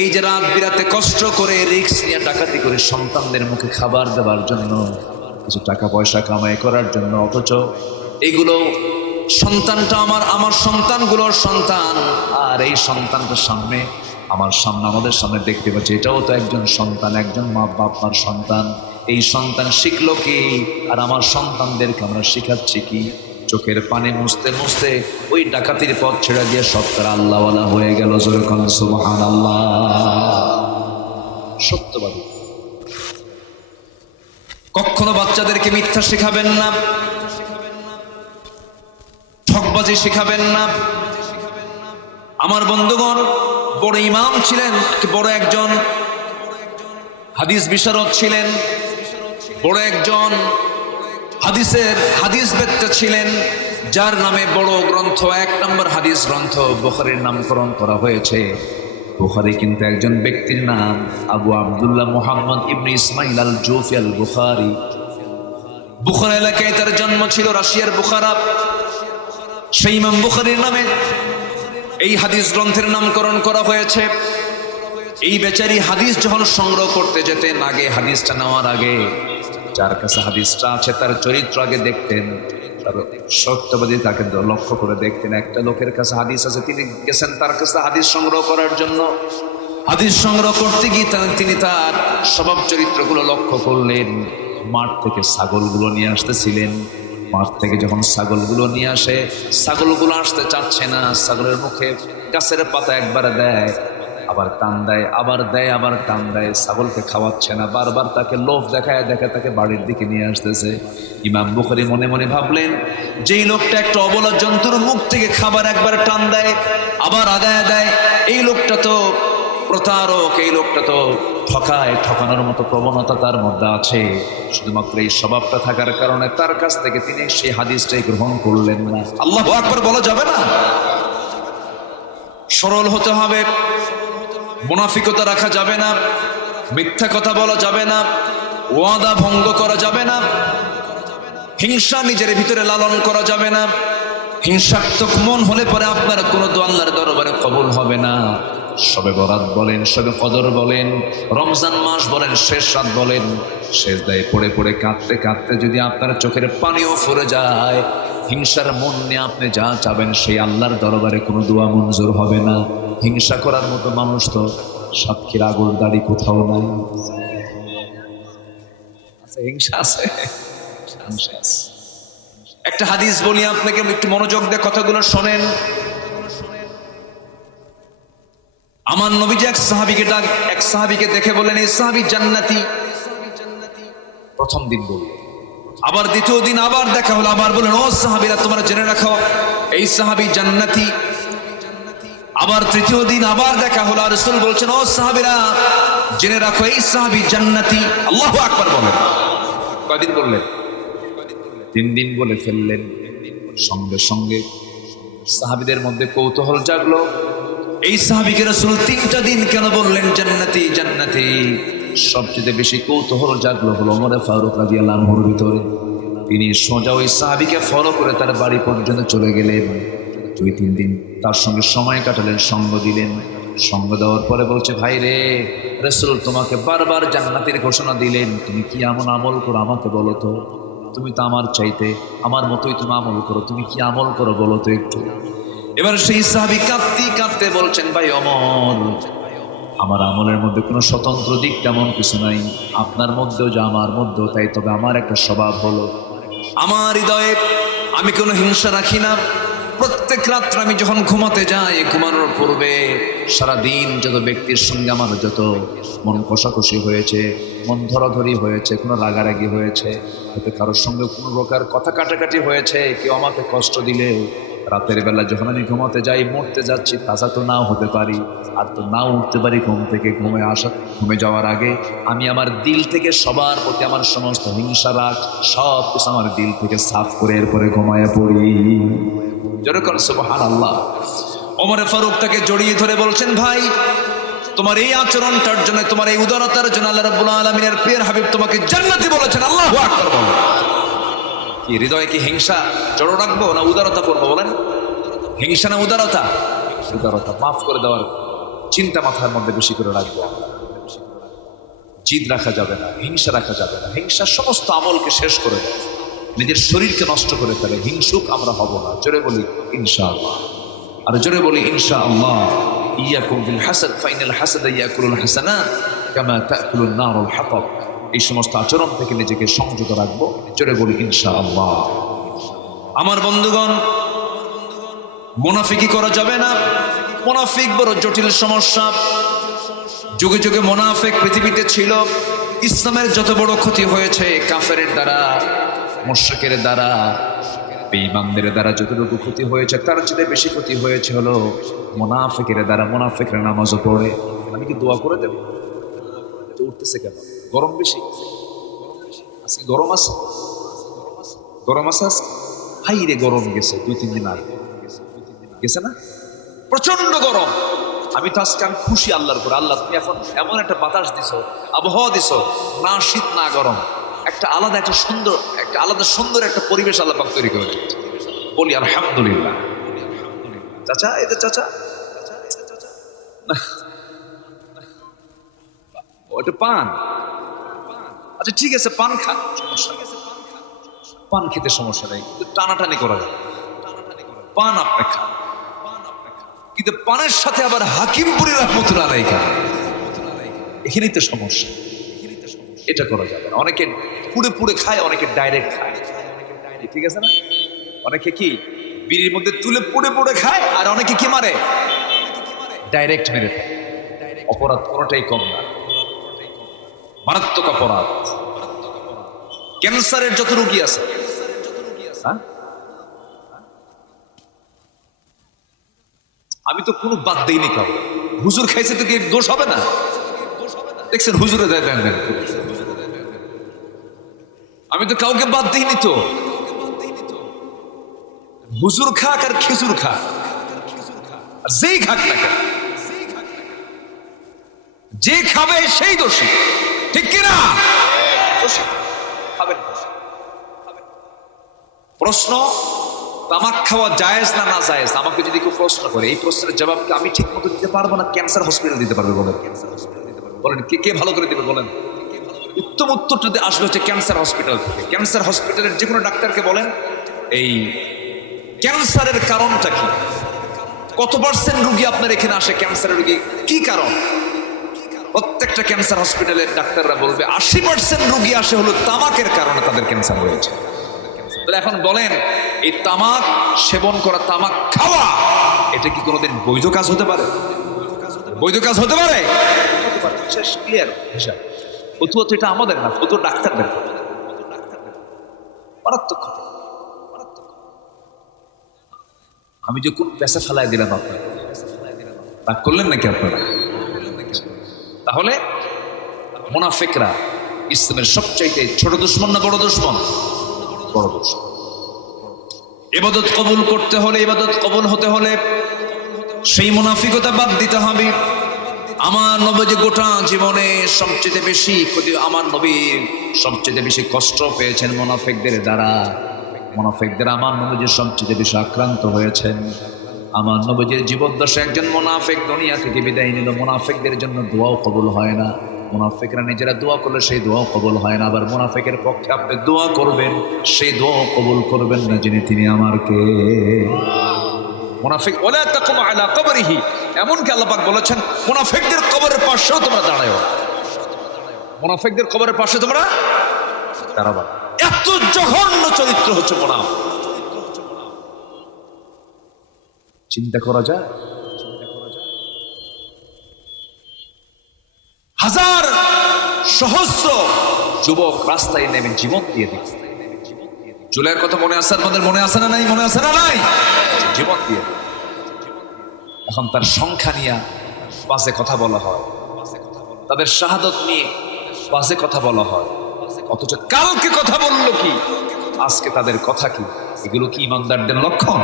এই যে রাত বিরাতে কষ্ট করে রিস্ক নিয়ে ডাকাতি করে সন্তানদের মুখে খাবার দেওয়ার জন্য, কিছু টাকা পয়সা কামাই করার জন্য, অথচ এইগুলো সন্তানটা আমার সন্তানগুলোর সন্তান, আর এই সন্তানটার সামনে আমাদের সামনে দেখতে পাচ্ছি এটাও তো একজন সন্তান, একজন মা বাবার সন্তান। এই সন্তান শিখলো কি, আর আমার সন্তানদেরকে আমরা শিখাচ্ছি কি? চোখের পানি মুছতে মুছতে ওই ডাকাতির পথ ছেড়ে দিয়ে সত্তর আল্লাহওয়ালা হয়ে গেল। জোরে কোন সুবহানাল্লাহ। সত্যবাদী। কখনো বাচ্চাদেরকে মিথ্যা শেখাবেন না, ঠকবাজি শেখাবেন না। আমার বন্ধুগণ, বড় ইমাম ছিলেন, বড় একজন হাদিস বিশারদ ছিলেন, বড় একজন হাদিস বেত্তা ছিলেন, যার নামে বড় গ্রন্থ, 1 নম্বর হাদিস গ্রন্থ বুখারীর নামকরণ করা হয়েছে। বুখারী কিন্তু একজন ব্যক্তির নাম, আবু আব্দুল্লাহ মুহাম্মদ ইবনে ইসমাইল আল জুফি আল বুখারী। বুখারা এলাকায় তার জন্ম ছিল, রাশিয়ার বুখারা। সেই ইমাম বুখারীর নামে এই হাদিস গ্রন্থের নামকরণ করা হয়েছে। এই বেচারি হাদিস যখন সংগ্রহ করতে যেতেন, আগে হাদিসটা নেওয়ার আগে যার কাছে হাদিসটা আছে তার চরিত্র আগে দেখতেন, তার সত্যবাদী তাকে লক্ষ্য করে দেখতেন। একটা লোকের কাছে হাদিস আছে, তিনি গেছেন তার কাছে হাদিস সংগ্রহ করার জন্য। হাদিস সংগ্রহ করতে গিয়ে তিনি তার স্বভাব চরিত্রগুলো লক্ষ্য করলেন। মাঠ থেকে ছাগলগুলো নিয়ে আসতেছিলেন। মাঠ থেকে যখন ছাগলগুলো নিয়ে আসে, ছাগলগুলো আসতে চাচ্ছে না। ছাগলের মুখে গাছের পাতা একবার দেয়, আবার টান দেয়, আবার দেয়, আবার টান দেয়। ছাগলকে খাওয়াচ্ছে না, বারবার তাকে লোভ দেখায় তাকে বাড়ির দিকে নিয়ে আসতেছে। ইমাম বুখারী মনে মনে ভাবলেন, যেই লোকটা একটা অবলা জন্তুর মুখ থেকে খাবার একবার টান দেয়, আবার আগায় দেয়, এই লোকটা তো প্রতারক, এই লোকটা তো ঠকানোর মতো প্রবণতা তার মধ্যে আছে। শুধুমাত্র এই স্বভাবটা থাকার কারণে তার কাছ থেকে তিনি সেই হাদিসটাই গ্রহণ করলেন না। আল্লাহু আকবার বলা যাবে না? সরল হতে হবে, মুনাফিকতা রাখা যাবে না, মিথ্যা কথা বলা যাবে না, ওয়াদা ভঙ্গ করা যাবে না, হিংসা নিজের ভিতরে লালন করা যাবে না। হিংসাত্মক মন হলে পরে আপনার কোনো দোয়া আল্লাহর দরবারে কবুল হবে না। শবে বরাত বলেন, শবে কদর বলেন, রমজান মাস বলেন, শেষ রাত বলেন, সেজদায় পড়ে পড়ে কাঁদতে কাঁদতে যদি আপনার চোখের পানিও ফুরে যায়, হিংসার মন নিয়ে আপনি যা চাবেন সেই আল্লাহর দরবারে কোনো দোয়া মঞ্জুর হবে না। হিংসা করার মতো মানুষ তো সাক্ষীর আগুর দাড়ি কোথাও নাই। হিংসা আছে। একটা হাদিস বলি আপনাকে, একটু মনোযোগ দিয়ে কথাগুলো শোনেন। আমার নবীজি এক সাহাবীকে দেখে বললেন, এই সাহাবী জান্নাতি। প্রথম দিন বললেন, আবার দ্বিতীয় দিন আবার দেখা হলো, আবার বললেন, ও সাহাবীরা তোমরা জেনে রাখো এই সাহাবী জান্নাতি। আবার তৃতীয় দিন আবার দেখা হলো, আর রাসূল বলছেন, ও সাহাবীরা জেনে রাখো এই সাহাবী জান্নাতি। আল্লাহু আকবার বলেন। কয়দিন বললেন? 3 দিন বলে ফেললেন। সঙ্গে সঙ্গে সাহাবীদের মধ্যে কৌতূহল জাগলো, এই সাহাবীকে রাসূল 3টা দিন কেন বললেন জান্নাতি জান্নাতি? সবচেয়ে বেশি কৌতূহল জাগলো হলো ওমর ফারুক রাদিয়াল্লাহু আনহুর ভিতরে। তিনি সোজা ওই সাহাবীকে ফলো করে তার বাড়ি পর্যন্ত চলে গেলেন। 2-3 দিন তার সঙ্গে সময় কাটালেন, সঙ্গ দিলেন। সঙ্গ দেওয়ার পরে বলছে, ভাই রে, রাসূল তোমাকে বারবার জান্নাতের ঘোষণা দিলেন, তুমি কি এমন আমল করো আমাকে বলো তো? তুমি তো আমার চাইতে আমার মতোই তুমি আমল করো, তুমি কি আমল করো বলো তো একটু। এবার সেই সাহাবী কাঁদতে কাঁদতে বলছেন, ভাই ওমর, আমার আমলের মধ্যে কোনো স্বতন্ত্র দিক তেমন কিছু নাই, আপনার মধ্যেও যা আমার মধ্যেও তাই। তবে আমার একটা স্বভাব হলো, আমার হৃদয়ে আমি কোনো হিংসা রাখি না। প্রত্যেক রাত্রে আমি যখন ঘুমাতে যাই, ঘুমানোর পূর্বে সারাদিন যত ব্যক্তির সঙ্গে আমার যত মন কষাকষি হয়েছে, মন ধরাধরি হয়েছে, কোনো রাগারাগি হয়েছে, হয়তো কারোর সঙ্গে কোনো প্রকার কথা কাটাকাটি হয়েছে, কেউ আমাকে কষ্ট দিলে, রাতের বেলা যখন আমি ঘুমাতে যাই, মরতে যাচ্ছি, তাজা তো নাও হতে পারি, আর তো নাও উঠতে পারি ঘুম থেকে। ঘুমে যাওয়ার আগে আমি আমার দিল থেকে সবার প্রতি আমার সমস্ত হিংসা রাগ সব কিছু আমার দিল থেকে সাফ করে এরপরে ঘুমায় পড়ি। যেরকম সুবহানাল্লাহ। ওমর ফারুক তাকে জড়িয়ে ধরে বলছেন, ভাই তোমার এই আচরণটার জন্য, তোমার এই উদারতার জন্য আল্লাহ রাব্বুল আলামিনের প্রিয় হাবিব তোমাকে জান্নাতি বলেছেন। আল্লাহু আকবার বলেন। কি হৃদয়ে কি হিংসা জড়ো রাখবো না উদারতা করবো বলেন? হিংসা না উদারতা? উদারতা, মাফ করে দেওয়ার চিন্তা মাথার মধ্যে বেশি করে রাখবো। জিদ রাখা যাবে না, হিংসা রাখা যাবে না। হিংসা সমস্ত আমলকে শেষ করে দেয়, নিজের শরীরকে নষ্ট করে ফেলে। হিংসুক আমরা হব না। জোরে বলি ইনশাআল্লাহ। আর জোরে বলি ইনশাআল্লাহ। ইয়াকুম বিল হাসাদ ফাইনাল হাসাদ ইয়াকুলুল হাসানাত কামা তাকুলুন নারুল হাতাব। এই সমস্ত আচরণ থেকে নিজেকে সংযত রাখবো। জোরে বলি ইনশাআল্লাহ। আমার বন্ধুগণ, মুনাফিকি করা যাবে না। মুনাফিক বড় জটিল সমস্যা। যুগে যুগে মুনাফিক পৃথিবীতে ছিল। ইসলামের যত বড় ক্ষতি হয়েছে কাফেরের দ্বারা, মুশরিকের দ্বারা, বেঈমানদের দ্বারা যতটুকু ক্ষতি হয়েছে তার চেয়ে বেশি ক্ষতি হয়েছে হলো মুনাফিকের দ্বারা। মুনাফিকরা নামাজও পড়ে। আমি কি দোয়া করে দেব? উঠতেছে কেন? গরম বেশি আজকে? গরম আছে? গরম আছে আজকে? হাই রে, গরম গেছে 2-3 দিন আগে গেছে না? প্রচন্ড গরম। আমি তো আজকে আমি খুশি আল্লাহর উপর। আল্লাহ তুমি এখন এমন একটা বাতাস দিছো, আবহাওয়া দিছো, না শীত না গরম, একটা আলাদা সুন্দর একটা পরিবেশ আল্লাহ পাক তৈরি করে দিয়েছে। বলি আলহামদুলিল্লাহ। চাচা, এটা চাচা না, ওটা পান। আচ্ছা ঠিক আছে, পান খান, পান খেতে সমস্যা নেই, কিন্তু টানাটানি করা যাবে। পান আপনি খান, কিন্তু পানের সাথে আবার হাকিমপুরি রহমতুল্লাহ আলাইহি খান, এখানেই তো সমস্যা। এটা করা যাবে না। অনেকে পুড়ে পুড়ে খায়, অনেকে ডাইরেক্ট খায়, ঠিক আছে না? অনেকে কি বিড়ির মধ্যে তুলে পুড়ে পুড়ে খায়, আর অনেকে কি মারে, ডাইরেক্ট মেরে খায়। অপরাধ কোনোটাই কম না, মারাত্মক অপরাধ। ক্যান্সারের যত রোগী আছে, আমি তো কোনো বাদ দেইনি কাউকে। হুজুর খাইছে তো কি দোষ হবে না? দেখছেন হুজুরে দেয় দেন। আমি তো কাউকে বাদ দিইনি তো। হুজুর খাক আর খেজুর খাক, আর যেই খাক না কেন, যে খাবে সেই দোষী, ঠিক কিনা? প্রশ্ন, তামাক খাওয়া জায়েজ না না জায়েজ? আমাকে যদি কেউ প্রশ্ন করে, এই প্রশ্নের জবাবকে আমি ঠিক মতো দিতে পারবো না, ক্যান্সার হসপিটাল দিতে পারবে? বলেন, বলেন কে ভালো করে দিবে? বলেন। উত্তম উত্তরটা আসবে হচ্ছে ক্যান্সার হসপিটাল থেকে। ক্যান্সার হসপিটালের যে কোনো ডাক্তারকে বলেন এই ক্যান্সারের কারণটা কি, কত পার্সেন্ট রোগী আপনার এখানে আসে ক্যান্সারের রোগী, কি কারণ? প্রত্যেকটা ক্যান্সার হসপিটালের ডাক্তাররা বলবে 80% রোগী আসে হলো তামাকের কারণে তাদের ক্যান্সার হয়েছে। তাহলে এখন বলেন, এই তামাক সেবন করা, তামাক খাওয়া, এটা কি কোনোদিন বৈধ কাজ হতে পারে? বৈধ কাজ হতে পারে? ক্লিয়ার হিসাব। ফতুয়া তো এটা আমাদের না, ফতুয়া ডাক্তারদের। মারাত্মক কথা। আমি যে কোন পেশা ফেলাই দিলাম আপনার, রাগ করলেন নাকি আপনারা? তাহলে মুনাফিকরা ইসলামের সবচাইতে ছোট দুশমন না বড় দুশমন? বড় দুশমন। ইবাদত কবুল করতে হলে, ইবাদত কবুল হতে হলে সেই মুনাফিকতা বাদ দিতে হবে। আমার নবী যে গোটা জীবনে সবচেয়ে বেশি ক্ষতি, আমার নবী সবচেয়ে বেশি কষ্ট পেয়েছেন মুনাফিকদের দ্বারা। মুনাফিকদের আমার নবী যে সবচেয়ে বেশি আক্রান্ত হয়েছেন। আমার নবীর জীবদ্দশায় একজন মুনাফিক দুনিয়া থেকে বিদায় নিল। মুনাফিকদের জন্য দোয়াও কবুল হয় না। মুনাফিকরা নিজেরা দোয়া করলে সেই দোয়াও কবুল হয় না। আবার মুনাফিকের পক্ষে আপনি দোয়া করবেন, সেই দোয়াও কবুল করবেন না, যিনি তিনি আমার কে? মুনাফিক ওয়ালা তাকুম আলা কবরিহি, এমনকি আল্লাহ পাক বলেছেন মুনাফিকদের কবরের পাশেও তোমরা দাঁড়াও। মুনাফিকদের কবরের পাশে তোমরা দাঁড়াবা। এত জঘন্য চরিত্র হচ্ছে মুনাফিক। চিন্তা করা যায়? হাজার সহস্র যুবক রাস্তায় নেমে জীবন দিয়ে দিচ্ছে। জুলাইয়ের কথা মনে আছে আপনাদের? মনে আছে না নাই? মনে আছে না নাই? জীবন দিয়ে। এখন তার সংখ্যা নিয়ে বাজে কথা বলা হয়, তাদের শাহাদত নিয়ে বাজে কথা বলা হয়, অথচ কালকে কথা বললো কি, আজকে তাদের কথা কি? এগুলো কি ইমানদারদের লক্ষণ?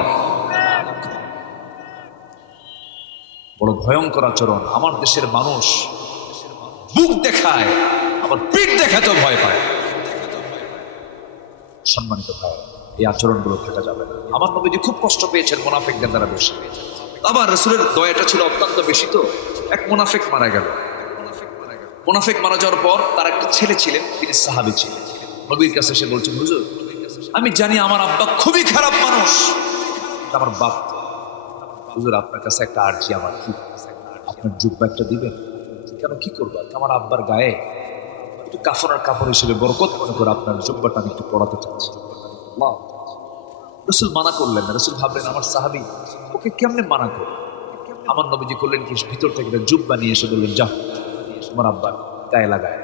বড় ভয়ঙ্কর আচরণ। আমার দেশের মানুষ বুক দেখায়, আবার পিঠ দেখাতেও ভয় পায়। সম্মানিত ভাই, এই আচরণগুলো থাকা যাবে না। আমার নবীজি খুব কষ্ট পেয়েছেন মুনাফিকদের দ্বারা বেশি। আবার রাসূলের দয়াটা ছিল অত্যন্ত বেশি। তো এক মুনাফিক মারা গেল। মুনাফিক মারা যাওয়ার পর তার একটা ছেলে ছিলেন, তিনি সাহাবী ছিলেন। নবীর কাছে এসে বলছেন, হুজুর আমি জানি আমার আব্বা খুবই খারাপ মানুষ, আমার বাপ তো। হুজুর আপনার কাছে একটা আর্জি, আমার কি আপনার জুব্বা একটা দিবেন? কেন, কি করবো? আমার আব্বার গায়ে একটু কাফনের কাপড় হিসেবে বরকত মনে করে আপনার জুব্বাটা আমি একটু পড়াতে চাচ্ছি। রাসূল মানা করলেন না। রাসূল ভাবলেন আমার সাহাবী, ওকে কেমনে মানা করে? আমার নবীজি করলেন কি, ভিতর থেকে একটা জুব্বা নিয়ে এসে বললেন, যাও তোমার আব্বার গায়ে লাগায়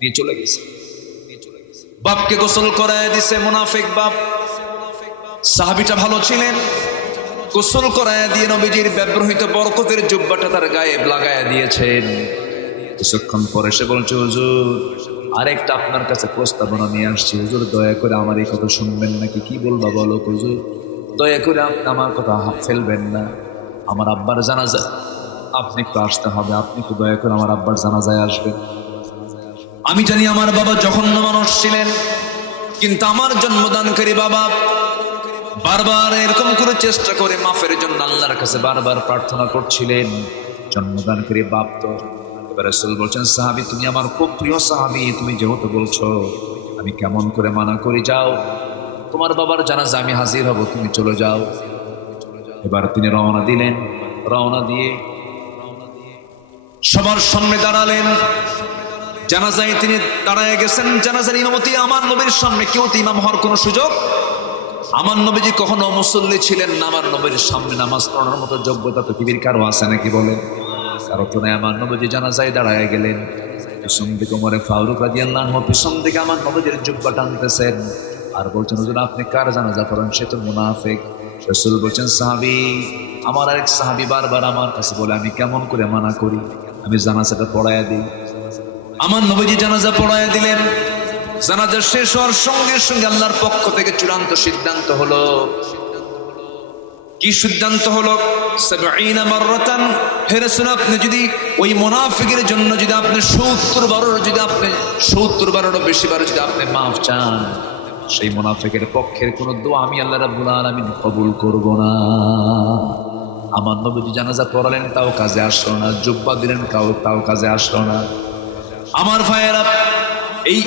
নিয়ে চলে গেছে। বাপকে গোসল করায় দিছে মুনাফিক বাপ। সাহাবীটা ভালো ছিলেন, গোসল করায় দিয়ে নবীজির ব্যবহৃত বরকতের জুব্বাটা তার গায়ে লাগায় দিয়েছেন। কিছুক্ষণ পরে সে বলছে, হুজুর আরেকটা আপনার কাছে প্রস্তাবনা নিয়ে আসছি। হুজুর দয়া করে আমার এই কথা শুনবেন নাকি? কি বলবা বলো হুজুর, দয়া করে আপনি আমার কথা ফেলবেন না। আমার আব্বার জানাজা আপনি একটু আসতে হবে, আপনি একটু দয়া করে আমার আব্বার জানাজায় আসবেন। আমি জানি আমার বাবা জঘন্য মানুষ ছিলেন, কিন্তু আমার জন্মদানকারী বাবা বারবার এরকম করে চেষ্টা করে মাফের জন্য আল্লাহর কাছে বারবার প্রার্থনা করছিলেন। জন্মদানকারী বাপ তো। এবার রাসূল বলছেন, সাহাবী তুমি আমার খুব প্রিয় সাহাবী, তুমি যেহেতু বলছো আমি কেমন করে মানা করি, যাও তোমার বাবার জানাজা আমি হাজির হব, তুমি চলে যাও। এবার তিনি রওনা দিলেন। রওনা দিয়ে সবার সামনে দাঁড়ালেন। জানাজায় তিনি দাঁড়ায় গেছেন। জানাজার ইমামতি আমার নবীর সামনে কেউ তো ইমাম হওয়ার কোনো সুযোগ। আমার নবীজি কখনো মুসল্লি ছিলেন না। আমার নবীর সামনে নামাজ পড়ানোর মতো যোগ্যতা পৃথিবীর কারো আছে নাকি বলেন? কারো তো নাই। আমার নবীজি জানাজায় দাঁড়ায় গেলেন। পিছন দিকে ওমরে ফারুক রাদিয়াল্লাহু আনহু পিছন দিকে আমার নবীজির জুব্বা টানতেছেন আর বলছেন, হুজুর আপনি কার জানাজা করেন? সে তো মুনাফিক। রাসূল বলছেন, সাহাবী আমার আরেক সাহাবী বারবার আমার কাছে বলে আমি কেমন করে মানা করি, আমি জানাজাটা পড়ায়া দিই। আমার নবীজি জানাজা পড়ায়া দিলেন। জানাজা শেষ হওয়ার সঙ্গে সঙ্গে আল্লাহর পক্ষ থেকে চূড়ান্ত সিদ্ধান্ত হলো। কি সিদ্ধান্ত হলো? ৭০ মাররাতান, হে রাসূল আপনি যদি ওই মুনাফিকের জন্য যদি আপনি ৭০ বারের যদি আপনি ৭০ বারেরও বেশি বার যদি আপনি মাফ চান, সেই মুনাফিকের পক্ষের কোনো দোয়া আমি আল্লাহ রাব্বুল আলামিন কবুল করব না। আমার নবীজি জানাজা পড়ালেন, তাও কাজে আসলো না। জুব্বা দিলেন, তাও কাজে আসলো না। আমার ভাইয়েরা, এই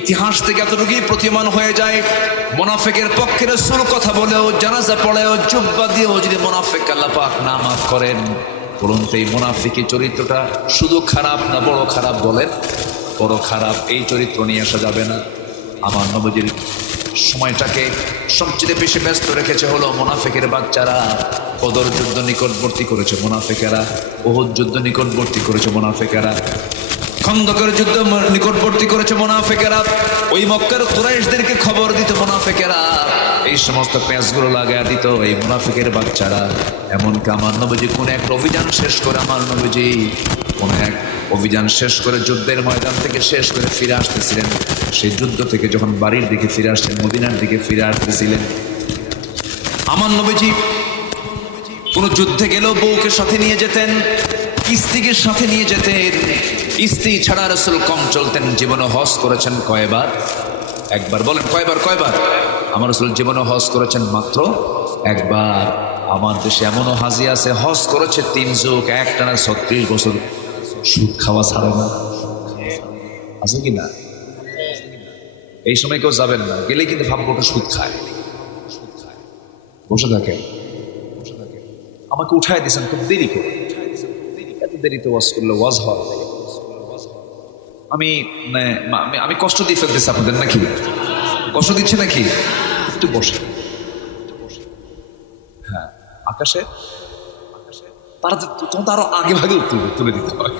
ইতিহাস থেকে এতটুকুই প্রতীয়মান হয়ে যায়, মুনাফিকের পক্ষে রাসূল কথা বলেও জানাজা পড়েও জুব্বা দিয়েও যদি মুনাফিক আল্লাহ পাক না মাফ করেন, বলুন তো এই মুনাফিকের চরিত্রটা শুধু খারাপ না বড় খারাপ? বলেন বড় খারাপ। এই চরিত্র নিয়ে আসা যাবে না। আমার নবীজির সময়টাকে সবচেয়ে বেশি ব্যস্ত রেখেছে হলো মুনাফিকের বাচ্চারা। বদর যুদ্ধ নিকটবর্তী করেছে মুনাফিকেরা, উহুদ যুদ্ধ নিকটবর্তী করেছে মুনাফিকেরা, খন্দকের যুদ্ধ নিকটবর্তী করেছে মুনাফিকেরা, ওই মক্কার কুরাইশদেরকে খবর দিত মুনাফিকেরা, এই সমস্ত পেঁচগুলো লাগায় দিত এই মুনাফিকের বাচ্চারা। এমনকি আমার নবীজি কোন এক অভিযান শেষ করে যুদ্ধের ময়দান থেকে শেষ করে ফিরে আসতেছিলেন। সেই যুদ্ধ থেকে যখন বাড়ির দিকে ফিরে আসছেন, মদিনার দিকে ফিরে আসতেছিলেন, আমার নবীজি কোন যুদ্ধে গেলেও বউকে সাথে নিয়ে যেতেন, স্ত্রীকে সাথে নিয়ে যেতেন। স্ত্রী ছাড়া রাসূল কম চলতেন। জীবনে হজ করেছেন কয়বার? একবার। বলেন কয়বার? আমার রাসূল জীবনে হজ করেছেন মাত্র একবার। আমার দেশে এমনও হাজি আছে হজ করেছে ৩ যুগ, একটানা ৩৬ বছর সুদ খাওয়া ছাড়ে না। আছে কি না? এই সময় কেউ যাবেন না, গেলে কিন্তু ভাববো ওটা সুদ খায়। বসে থাকেন। আমাকে উঠায় দিয়েছেন খুব দেরি করে, এত দেরিতে ওয়াজ করলে ওয়াজ হয়। আমি কষ্ট দিয়ে ফেলতেছি আপনাদের, নাকি কষ্ট দিচ্ছে নাকি? একটু বসে। হ্যাঁ, আকাশে তারা তোমার আরো আগে ভাগে তুলে দিতে হবে।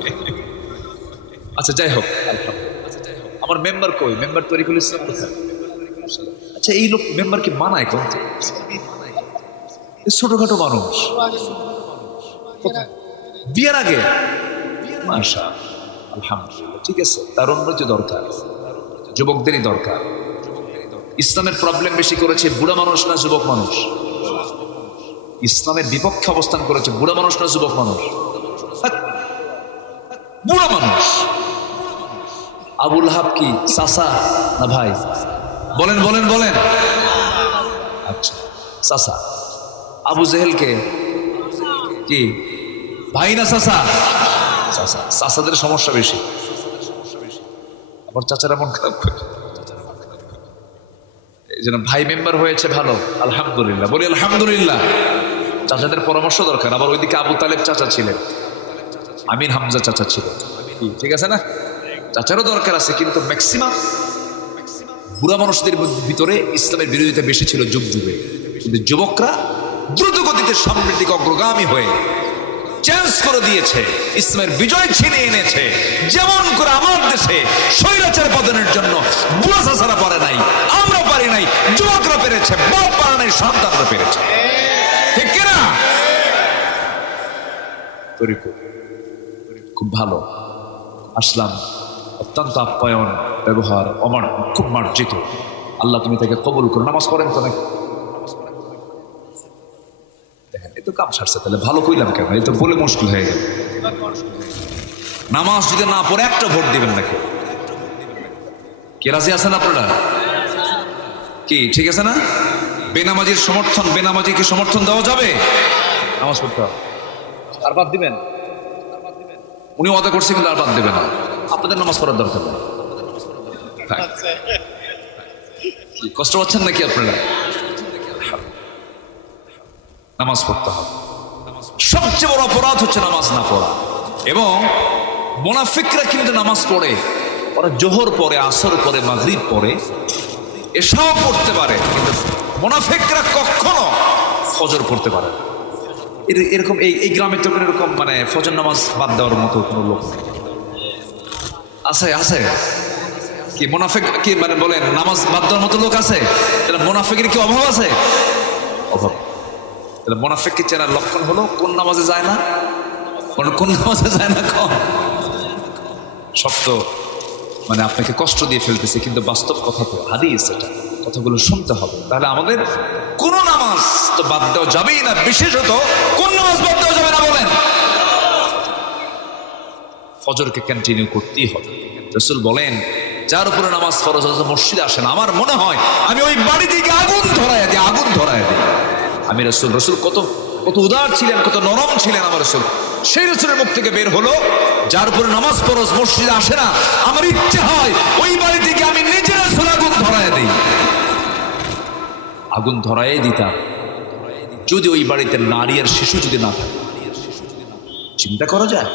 আচ্ছা যাই হোক, আমার মেম্বার কই? মেম্বার তরিকুল ইসলাম কোথায়? আচ্ছা এই লোক মেম্বারকে মানায় কোন? ছোটখাটো মানুষ, বিয়ের আগে। মাশা আলহামদুলিল্লাহ, ঠিক আছে। তারুণ্য যে দরকার, যুবকদেরই দরকার। ইসলামের প্রবলেম বেশি করেছে বুড়া মানুষ না যুবক মানুষ? ইসলামের বিপক্ষে অবস্থান করেছে বুড়া মানুষ না যুবক মানুষ? বুড়া মানুষ। আবুল হাব কি চাচা না ভাই? বলেন বলেন বলেন। আচ্ছা, চাচা আবু জেহেলকে কি ভাই না চাচা? চাচা, চাচাদের সমস্যা বেশি। আবার চাচারা মন খারাপ করে, এই জন্য ভাই মেম্বার হয়েছে ভালো, আলহামদুলিল্লাহ বলি আলহামদুলিল্লাহ। চাচাদের পরামর্শ দরকার। আবার ওইদিকে আবু তালেব চাচা ছিলেন, আমির হামজা চাচা ছিলেন, ঠিক আছে না? চাচারও দরকার আছে, কিন্তু ম্যাক্সিমাম বুড়া মানুষদের ভিতরে ইসলামের বিরোধিতা বেশি ছিল যুগ যুগে। কিন্তু যুবকরা দ্রুত গতিতে সামনের দিকে অগ্রগামী হয়ে চেঞ্জ করে দিয়েছে, ইসলামের বিজয় ছিনিয়ে এনেছে। যেমন করে আমার দেশে স্বৈরাচার পতনের জন্য বুড়া চাচারা পারে নাই, আমরা পারি নাই, যুবকরা পেরেছে, বাপ পারে নাই, সন্তানরা পেরেছে, ঠিক কিনা? খুব ভালো আসলাম, অত্যন্ত আপ্যায়ন ব্যবহার, আমার খুব মার্জিত। আল্লাহ তুমি তাকে কবুল করো। নামাজ পড়েন তো নাকি? দেখেন এই তো কাম সারছে, তাহলে ভালো কইলাম কেন? এই তো বলে মুশকিল হয়ে গেল। নামাজ যদি না পড়ে একটা ভোট দিবেন নাকি? কে রাজি আছেন আপনারা? কি ঠিক আছে না? বেনামাজির সমর্থন, বেনামাজিকে সমর্থন দেওয়া যাবে? নামাজ পড়তে হবে। আর বাদ দিবেন? উনি ওয়াদা করছে কিন্তু আর বাদ দেবে না। আপনাদের নামাজ পড়ার দরকার নেই। কষ্ট পাচ্ছেন নাকি আপনারা? নামাজ পড়তে হবে। সবচেয়ে বড় অপরাধ হচ্ছে নামাজ না পড়া। এবং মুনাফিকরা কিন্তু নামাজ পড়ে, ওরা জোহর পড়ে, আসর পড়ে, মাগরিব পড়ে, এসব পড়তে পারে, কিন্তু মুনাফিকরা কখনো ফজর পড়তে পারে। এরকম এই গ্রামের তো এরকম মানে ফজর নামাজ বাদ দেওয়ার মতো কোনো লোক আছে? আছে কি মুনাফিক কি মানে বলেন নামাজ বাদ দেওয়ার মতো লোক আছে? মুনাফিকের কি অভাব আছে? অভাব। মুনাফিককে চেনার লক্ষণ হলো কোন নামাজে যায় না, কোন নামাজে যায় না, কম শব্দ মানে আপনাকে কষ্ট দিয়ে ফেলতেছে, কিন্তু বাস্তব কথা তো হাদিস, এটা কথাগুলো শুনতে হবে। তাহলে আমাদের কোন নামাজ তো বাদ দেওয়া যাবেই না। বিশেষত কোন নামাজ বাদ দেওয়া যাবে না বলেন? ফজরকে কন্টিনিউ করতেই হবে। রাসূল বলেন যার উপরে নামাজ ফরজ মসজিদে আসে না, আমার মনে হয় আমি ওই বাড়ি থেকে আগুন ধরায় দিই, আগুন ধরায় দিই। আমি রাসূল কত কত উদার ছিলেন, কত নরম ছিলেন আমার রাসূল। সেই রাসূলের মুখ থেকে বের হলো যার উপরে নামাজ ফরজ মসজিদে আসে না, আমার ইচ্ছে হয় ওই বাড়ি থেকে আমি নিজের রাসূল আগুন ধরায় দিই। আগুন ধরায় দিতাম যদি ওই বাড়িতে নারী আর শিশু যদি না থাকে। চিন্তা করা যায়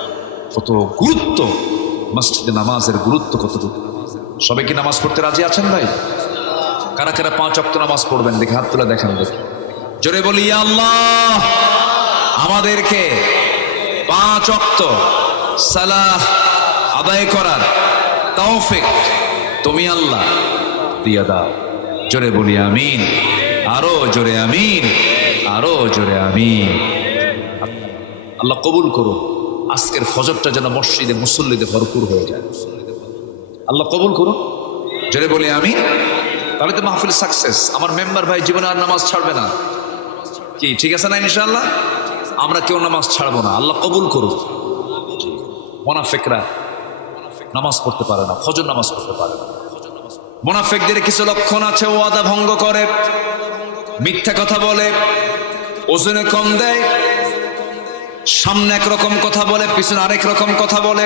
কত গুরুত্ব মসজিদে নামাজের, গুরুত্ব কতটুকু। সবাই কি নামাজ পড়তে রাজি আছেন ভাই? কারা কারা 5 ওয়াক্ত নামাজ পড়বেন দেখি হাত তুলে দেখান দেখি। জোরে বলি ইয়া আল্লাহ, আমাদেরকে 5 ওয়াক্ত সালাত আদায় করার তৌফিক তুমি আল্লাহ দিয়া দাও। জোরে বলি আমিন, আরো জোরে আমিন, আরো জোরে আমিন। আল্লাহ কবুল করুন আজকের ফজরটা যেন মসজিদে মুসল্লিতে ভরপুর হয়ে যায়। আল্লাহ কবুল করুন, জোরে বলি আমিন। তাহলে তো মাহফিল সাকসেস। আমার মেম্বার ভাই জীবনে আর নামাজ ছাড়বে না, কি ঠিক আছে না? ইনশাআল্লাহ আমরা কেউ নামাজ ছাড়বো না। আল্লাহ কবুল করুন। মুনাফিকরা নামাজ পড়তে পারে না, ফজর নামাজ পড়তে পারে না। মুনাফিকদের কিছু লক্ষণ আছে, ওয়াদা ভঙ্গ করে, মিথ্যা কথা বলে, ওজনে কম দেয়, সামনে একরকম কথা বলে, পিছনে আরেক রকম কথা বলে,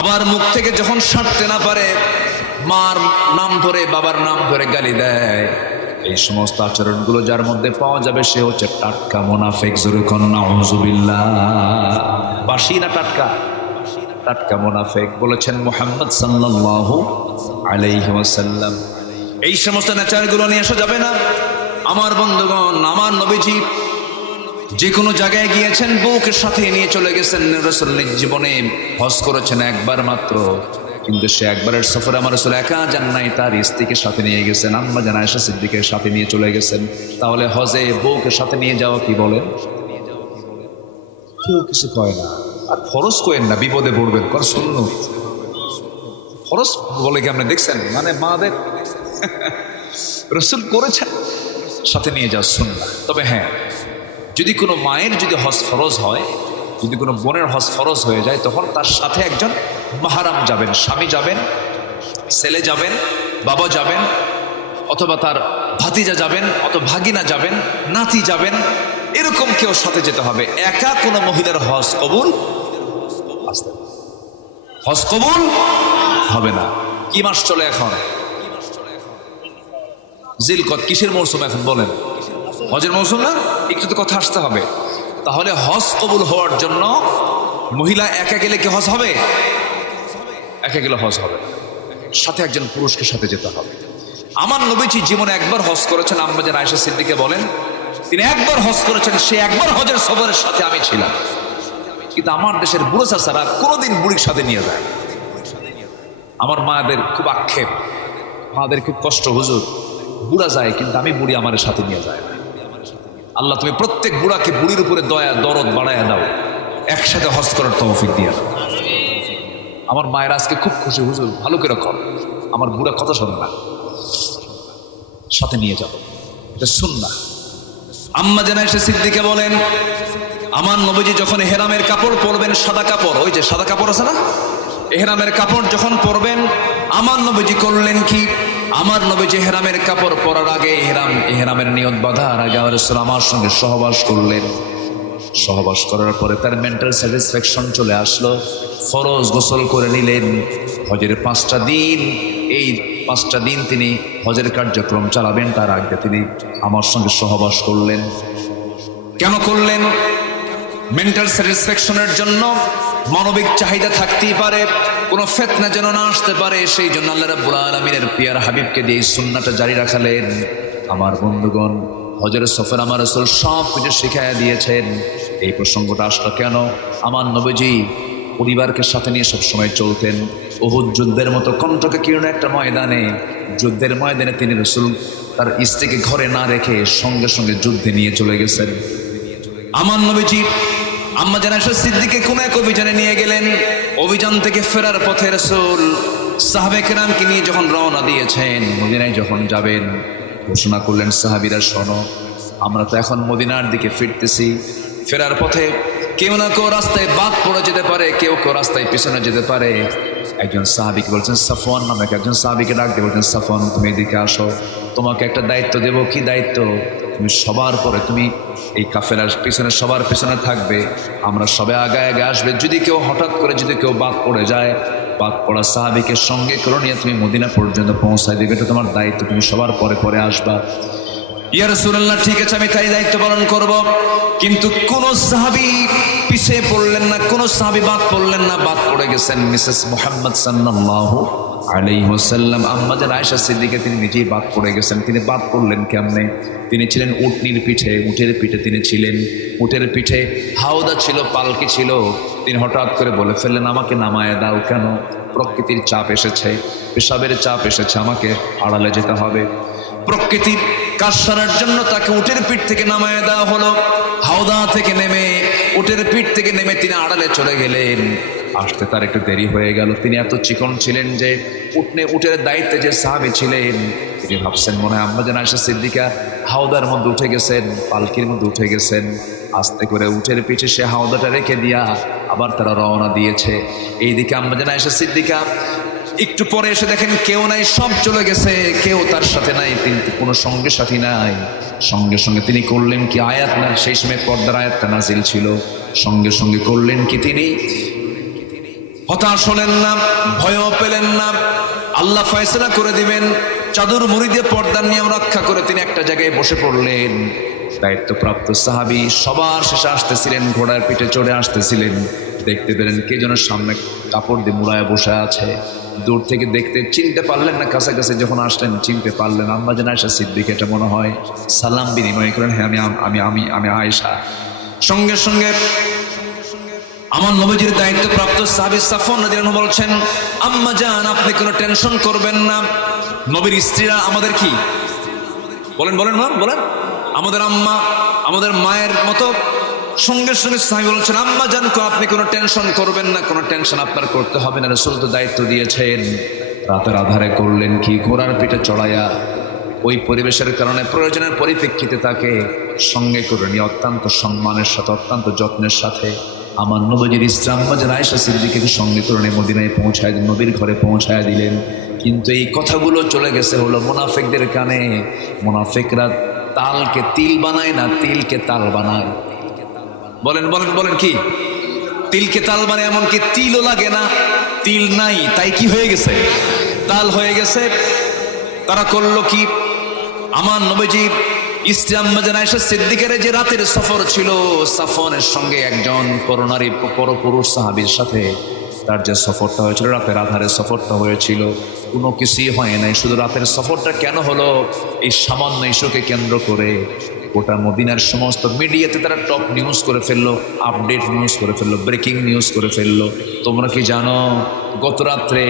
আবার মুখ থেকে যখন সারতে না পারে মার নাম ধরে, বাবার নাম ধরে গালি দেয়। এই সমস্ত আচরণগুলো যার মধ্যে পাওয়া যাবে সে হচ্ছে টাটকা মুনাফিক। জোরে কোন নাউযুবিল্লাহ। বাসি না টাটকা? টাটকা মুনাফিক। বলেছেন মুহাম্মদ সাল্লাল্লাহু আলাইহি ওয়াসাল্লাম এই সমস্ত নেচারগুলো নিয়ে আসা যাবে না। আমার বন্ধুগণ, আমার নবীজি যে কোনো জায়গায় গিয়েছেন বউকে সাথে নিয়ে চলে গেছেন। রাসূল জীবনে হজ করেছেন একবার মাত্র, কিন্তু সে একবারের সফরে আমার রাসূল একা যান নাই, তার স্ত্রীকে সাথে নিয়ে গেছেন, আম্মা জান আয়েশা সিদ্দিকের সাথে নিয়ে চলে গেছেন। তাহলে হজে বউকে সাথে নিয়ে যাওয়া কি বলেন? কেউ কিছু কয় না। আর ফরজ করেন না, বিপদে পড়বেন। কর সুন্নত, ফরজ বলে কি আপনি দেখছেন? মানে মাদের রাসূল করেছেন সাথে নিয়ে যাওয়া সুন্নাহ। তবে হ্যাঁ, যদি কোনো মায়ের যদি হজ ফরজ হয়, যদি কোনো বোনের হজ ফরজ হয়ে যায়, তখন তার সাথে একজন মাহরাম যাবেন, স্বামী যাবেন, ছেলে যাবেন, বাবা যাবেন, অথবা তার ভাতিজা যাবেন, অথবা ভাগিনা যাবেন, নাতি যাবেন, এরকম কেউ সাথে যেতে হবে। একা কোনো মহিলার হজ কবুল হজ কবুল হবে না। কি মাস চলে এখন? জিলকদ। কিসের মৌসুম এখন বলেন? হজের মৌসুম না? একটু তো কথা আসতে হবে। তাহলে হজ কবুল হওয়ার জন্য মহিলা একা গেলে কি হজ হবে? একা গেলে হজ হবে, সাথে একজন পুরুষকে সাথে যেতে হবে। আমার নবীজি জীবনে একবার হজ করেছেন। আম্মা জান আয়েশা সিদ্দিকা বলেন তিনি একবার হজ করেছেন, সে একবার হজের সফরের সাথে আমি ছিলাম। কিন্তু আমার দেশের বুড়ো চাচারা কোনোদিন বুড়ির সাথে নিয়ে যায়। আমার মায়েদের খুব আক্ষেপ, মাদের খুব কষ্ট, হুজুর বুড়া যায় কিন্তু আমি বুড়ি আমার সাথে নিয়ে যায়। আল্লাহ তুমি প্রত্যেক বুড়াকে বুড়ির উপরে দয়া দরদ বাড়াইয়া দাও, একসাথে হজ করার তৌফিক দিয়ে দাও। আমার মায়ের আজকে খুব খুশি, হুজুর ভালো করে কর, আমার বুড়া কথা শোনে না, সাথে নিয়ে যাবো, এটা সুন্নাহ। আম্মা জান আয়েশা সিদ্দিকা বলেন আমার নবীজি যখন ইহরামের কাপড় পরবেন, সাদা কাপড়, ওই যে সাদা কাপড় আছে না, ইহরামের কাপড় যখন পরবেন, আমার নবীজি করলেন কি, আমার নবীজি ইহরামের কাপড় পরার আগে ইহরামের নিয়ত বাঁধার আগে আমার সঙ্গে সহবাস করলেন। সহবাস করার পরে তার মেন্টাল স্যাটিসফ্যাকশন চলে আসলো, ফরজ গোসল করে নিলেন। হজের 5টা দিন, এই 5টা দিন তিনি হজের কার্যক্রম চালাবেন, তার আগে তিনি আমার সঙ্গে সহবাস করলেন। কেন করলেন? মেন্টাল স্যাটিসফ্যাকশনের জন্য। মানবিক চাহিদা থাকতেই পারে, কোনো ফিতনা যেন না আসতে পারে, সেই জন্য আল্লাহ রাব্বুল আলামিনের পিয়ার হাবিবকে দিয়ে এই সুন্নাহটা জারি রাখালেন। আমার বন্ধুগণ, হজের সফর আমার রাসূল সব কিছু শিখাইয়া দিয়েছেন। এই প্রসঙ্গটা আসলো কেন? আমার নবীজি পরিবারকে সাথে নিয়ে সবসময় চলতেন। উহুদ যুদ্ধের মতো কণ্টকাকীর্ণ একটা ময়দানে, যুদ্ধের ময়দানে তিনি রাসূল তার স্ত্রীকে ঘরে না রেখে সঙ্গে সঙ্গে যুদ্ধে নিয়ে চলে গেছেন। আমার নবীজি আম্মা জান আয়েশা সিদ্দিকা কোন এক অভিযানে নিয়ে গেলেন। অভিযান থেকে ফেরার পথে রাসূল সাহাবে কেরামকে নিয়ে যখন রওনা দিয়েছেন, মদিনায় যখন যাবেন, ঘোষণা করলেন সাহাবীরা শোনো, আমরা তো এখন মদিনার দিকে ফিরতেছি, ফেরার পথে কেউ না কেউ রাস্তায় বাদ পড়ে যেতে পারে, কেউ কেউ রাস্তায় পিছনে যেতে পারে। একজন সাহাবীকে বলছেন, সাফওয়ান নামে একজন সাহাবীকে ডাক দিয়ে বলছেন, সাফওয়ান তুমি এদিকে আসো, তোমাকে একটা দায়িত্ব দেব। কি দায়িত্ব? তুমি সবার পরে, তুমি এই কাফেলার পিছনে সবার পিছনে থাকবে, আমরা সবাই আগায় আগে আসবে। যদি কেউ হঠাৎ করে যদি কেউ বাদ পড়ে যায়, বাদ পড়া সাহাবীকে সঙ্গে করে নিয়ে তুমি মদিনা পর্যন্ত পৌঁছায় দিবে, এটা তোমার দায়িত্ব, তুমি সবার পরে পরে আসবা। ইয়া রাসূলুল্লাহ, ঠিক আছে আমি তাই দায়িত্ব পালন করব। কিন্তু কোন সাহাবী পিছিয়ে পড়লেন না, কোন সাহাবী বাদ পড়লেন না। বাদ পড়ে গেছেন মিসেস মুহাম্মদ সাল্লাল্লাহু আলাইহি ওয়াসাল্লাম। আম্মা জান আয়েশা সিদ্দিকা তিনি নিজেই বাদ পড়ে গেছেন। তিনি বাদ পড়লেন কেমনে? তিনি ছিলেন উটনির পিঠে, উটের পিঠে তিনি ছিলেন। উটের পিঠে হাওদা ছিল, পালকি ছিল। তিনি হঠাৎ করে বলে ফেললেন, আমাকে নামায় দাও। কেন? প্রকৃতির চাপ এসেছে, পেশাবের চাপ এসেছে, আমাকে আড়ালে যেতে হবে। প্রকৃতির কাজ সারার জন্য তাকে উটের পিঠ থেকে নামায় দেওয়া হলো। হাওদা থেকে নেমে, উটের পিঠ থেকে নেমে তিনি আড়ালে চলে গেলেন। আসতে তার একটু দেরি হয়ে গেল। তিনি এত চিকন ছিলেন যে উটের দায়িত্বে যে সাহাবী ছিলেন, তিনি ভাবছেন মনে হয় আম্মা জান আয়েশা সিদ্দিকা হাওদার মধ্যে উঠে গেছেন, পালকির মধ্যে উঠে গেছেন। আস্তে করে উটের পিঠে সে হাওদাটা রেখে দিয়া আবার তারা রওনা দিয়েছে। এইদিকে আম্মা জান আয়েশা সিদ্দিকা একটু পরে এসে দেখেন কেউ নাই, সব চলে গেছে, কেউ তার সাথে নাই, কিন্তু কোনো সঙ্গে সাথী নাই। সঙ্গে সঙ্গে তিনি করলেন কি, আয়াত না, সেই সময় পর্দার আয়াতটা নাজিল ছিল। সঙ্গে সঙ্গে করলেন কি, তিনি হতাশ হলেন না, ভয়ও পেলেন না। আল্লাহ ফয়সালা করে দিবেন, চাদর মুড়ি দিয়ে পর্দার নিয়ম রক্ষা করে তিনি একটা জায়গায় বসে পড়লেন। দায়িত্বপ্রাপ্ত সাহাবী সবার শেষে আসতেছিলেন, ঘোড়ার পিঠে চড়ে আসতেছিলেন। দেখতে পেলেন কে যেন সামনে কাপড় দিয়ে মুড়ায় বসে আছে। দূর থেকে দেখতে চিনতে পারলেন না, কাছাকাছি যখন আসলেন চিনতে পারলেন। আম্মা জান আয়েশা সিদ্দিকা, এটা মনে হয়। সালাম বিনিময় করেন, হ্যাঁ আমি আয়েশা। সঙ্গে সঙ্গে আমার নবীজির দায়িত্বপ্রাপ্ত সাহাবী সাফওয়ান রাদিয়াল্লাহু আনহু বলছেন, আম্মা জান আপনি কোনো টেনশন করবেন না। নবীর স্ত্রীরা আমাদের কি বলেন, বলেন মা, বলেন, আমাদের আম্মা, আমাদের মায়ের মতো। সঙ্গে সঙ্গে সাহাবী বলছেন, আম্মা জান আপনি কোনো টেনশন করবেন না, কোনো টেনশন আপনার করতে হবে না, রাসূল তো দায়িত্ব দিয়েছেন। রাতের আধারে করলেন কি, ঘোড়ার পিঠে চড়াইয়া ওই পরিবেশের কারণে প্রয়োজনের পরিপ্রেক্ষিতে তাকে সঙ্গে করে নিয়ে অত্যন্ত সম্মানের সাথে, অত্যন্ত যত্নের সাথে আমার নবীজির স্ত্রী আম্মা জান আয়েশা সিদ্দিকাকে সঙ্গে করে নিয়ে মদিনায় পৌঁছায়, নবীর ঘরে পৌঁছায় দিলেন। কিন্তু এই কথাগুলো চলে গেছে হলো মুনাফিকদের কানে। মুনাফিকরা তালকে তিল বানায় না, তিলকে তাল বানায়। বলেন বলেন বলেন, কি তিলকে তাল বানায়? এমনকি তিলও লাগে না, তিল নাই, তাই কি হয়ে গেছে? তাল হয়ে গেছে। তারা করলো কি? আমার নবীজি স্ত্রী আম্মা জান আয়েশা সিদ্দিকার যে রাতের সফর ছিল, সাফওয়ানের সঙ্গে একজন পরনারী পরপুরুষ সাহাবীর সাথে তার যে সফরটা হয়েছিল, রাতের আধারের সফরটা হয়েছিল, কোনো কিছুই হয় নাই। শুধু রাতের সফরটা কেন হলো? এই সামান্য ইস্যুকে কেন্দ্র করে গোটা মদিনার সমস্ত মিডিয়াতে তারা টপ নিউজ করে ফেললো, আপডেট নিউজ করে ফেললো, ব্রেকিং নিউজ করে ফেললো। তোমরা কি জানো গত রাত্রে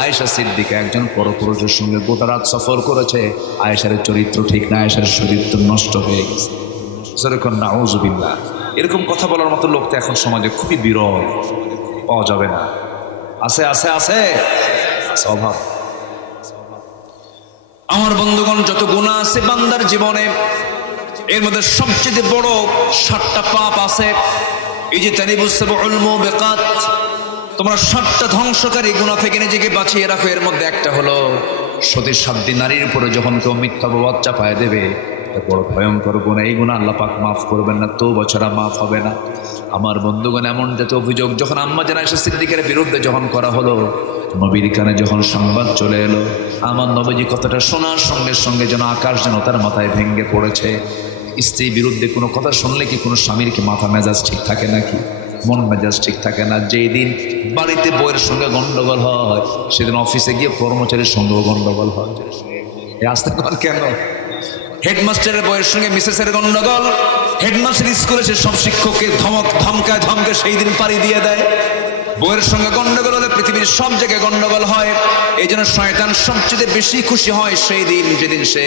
আয়েশা সিদ্দিকা একজন পরপুরুষের সঙ্গে গোটা রাত সফর করেছে? আয়েশার চরিত্র ঠিক না, আয়েশার চরিত্র নষ্ট হয়ে গেছে। যেরকম নাউজুবিল্লাহ, এরকম কথা বলার মতো লোক তো এখন সমাজে খুবই বিরল, পাওয়া যাবে না। আছে আছে আছে অভাব। আমার বন্ধুগণ, যত গুনাহ আছে বান্দার জীবনে, এর মধ্যে সবচেয়ে বড় 7টা পাপ আছে। এই যে তানিবুস সাবউল মুবিকাত, তোমরা 7টা ধ্বংসকারী গুনাহ থেকে নিজেকে বাঁচিয়ে রাখো। এর মধ্যে একটা হলো সতী সাধ্বী নারীর উপরে যখন কেউ মিথ্যা অপবাদ চাপায় দেবে, এটা বড় ভয়ঙ্কর গুনাহ। এই গুনাহ আল্লাহ পাক মাফ করবেন না, তওবা ছাড়া মাফ হবে না। আমার বন্ধুগণ, এমন যত অভিযোগ যখন আম্মা জান আয়েশা সিদ্দিকার বিরুদ্ধে যখন করা হলো, নবীর কানে যখন সংবাদ চলে এলো, আমার নবীজি কথাটা শোনার সঙ্গে সঙ্গে যেন আকাশ যেন তার মাথায় ভেঙে পড়েছে। স্ত্রীর বিরুদ্ধে কোনো কথা শুনলে কি কোনো স্বামীর কি মাথা মেজাজ ঠিক থাকে নাকি? মন মেজাজ ঠিক থাকে না? যেই দিন বাড়িতে বউয়ের সঙ্গে গন্ডগোল হয়, সেদিন অফিসে গিয়ে কর্মচারীর সঙ্গেও গন্ডগোল হয়। এই আস্তে কেন? হেডমাস্টারের বউয়ের সঙ্গে মিসেসের গন্ডগোল, হেডমাস্টার স্কুলে সে সব শিক্ষককে ধমকায় সেই দিন পাড়ি দিয়ে দেয়। বউয়ের সঙ্গে গন্ডগোল হলে পৃথিবীর সব জায়গায় গন্ডগোল হয়। এই জন্য শয়তান সবচেয়ে বেশি খুশি হয় সেই দিন, যেদিন সে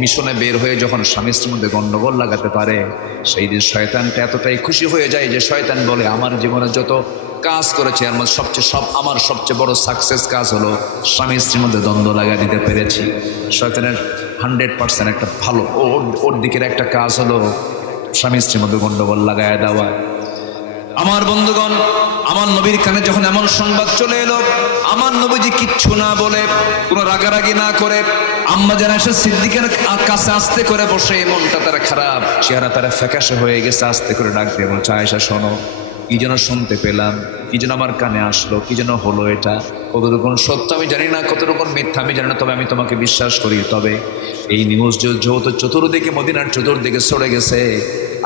মিশনে বের হয়ে যখন স্বামী স্ত্রীর মধ্যে গন্ডগোল লাগাতে পারে। সেই দিন শয়তানটা এতটাই খুশি হয়ে যায় যে শয়তান বলে, আমার জীবনে যত কাজ করেছে এর মধ্যে আমার সবচেয়ে বড় সাকসেস কাজ হলো স্বামী স্ত্রীর মধ্যে দ্বন্দ্ব লাগা দিতে পেরেছি। শয়তানের 100% একটা ভালো ওর দিকের একটা কাজ হলো স্বামী স্ত্রীর মধ্যে গন্ডগোল লাগায় দেওয়া। আমার বন্ধুগণ, আমার নবীর কানে যখন এমন সংবাদ চলে এলো, আমার নবীজি কিচ্ছু না বলে, কোনো রাগারাগি না করে, আম্মা জান আয়েশা সিদ্দিকার কাছে আস্তে করে বসে, মনটা তার খারাপ, চেহারা তার ফ্যাকাশে হয়ে গেছে, আস্তে করে ডাক দিয়ে বলছে, আয়েশা শোনো, কি যেন শুনতে পেলাম, কি যেন আমার কানে আসলো, কি যেন হলো, এটা কতটুকু সত্য আমি জানি না, কতটুকু মিথ্যা আমি জানি না, তবে আমি তোমাকে বিশ্বাস করি। তবে এই নিউজ যেহেতু চতুর্দিকে মদিনার চতুর্দিকে ছড়ে গেছে,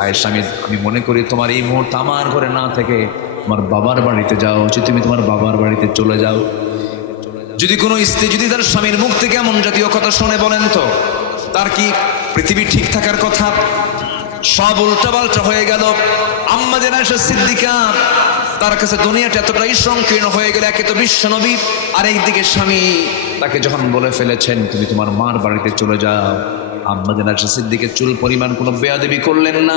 আয়েশা আমি মনে করি তোমার এই মুহূর্তে আমার ঘরে না থেকে তোমার বাবার বাড়িতে যাও উচিত। তুমি তোমার বাবার বাড়িতে চলে যাও। যদি কোনো স্ত্রী যদি তার স্বামীর মুখ থেকে এমন জাতীয় কথা শুনে, বলেন তো তার কি পৃথিবী ঠিক থাকার কথা? সব উল্টাপাল্টা হয়ে গেল। আম্মা জান আয়েশা সিদ্দিকা, তার কাছে দুনিয়াটা এতটাই সংকীর্ণ হয়ে গেল। একে তো বিশ্ব নবী, আর একদিকে স্বামী তাকে যখন বলে ফেলেছেন তুমি তোমার মার বাড়িতে চলে যাও, আম্মা জান আয়েশা সিদ্দিকের চুল পরিমাণ কোনো বেয়াদবি করলেন না।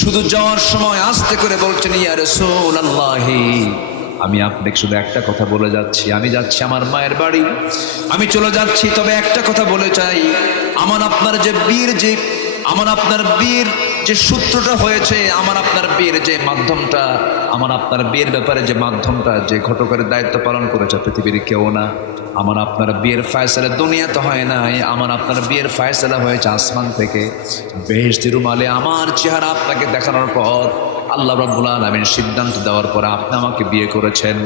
শুধু যাওয়ার সময় আস্তে করে বলছেন, ইয়া রাসূলুল্লাহ, আমি আপনাকে শুধু একটা কথা বলে যাচ্ছি, আমি যাচ্ছি আমার মায়ের বাড়ি, আমি চলে যাচ্ছি, তবে একটা কথা বলে চাই, আমার আপনার বিয়ের যে সূত্রটা হয়েছে, আমার আপনার বিয়ের যে মাধ্যমটা, আমার আপনার বিয়ের ব্যাপারে যে মাধ্যমটা, যে ঘটকের দায়িত্ব পালন করেছে পৃথিবীর কেউ না। আমার আপনার বিয়ের ফায়সালা দুনিয়াতে হয় নাই, আমার আপনার বিয়ের ফায়সালা হয়েছে আসমান থেকে। বেহেশতি রুমালে আমার চেহারা আপনাকে দেখানোর পর, আল্লাহ রাব্বুল আলামিন সিদ্ধান্ত দেওয়ার পর আপনি আমাকে বিয়ে করেছেন।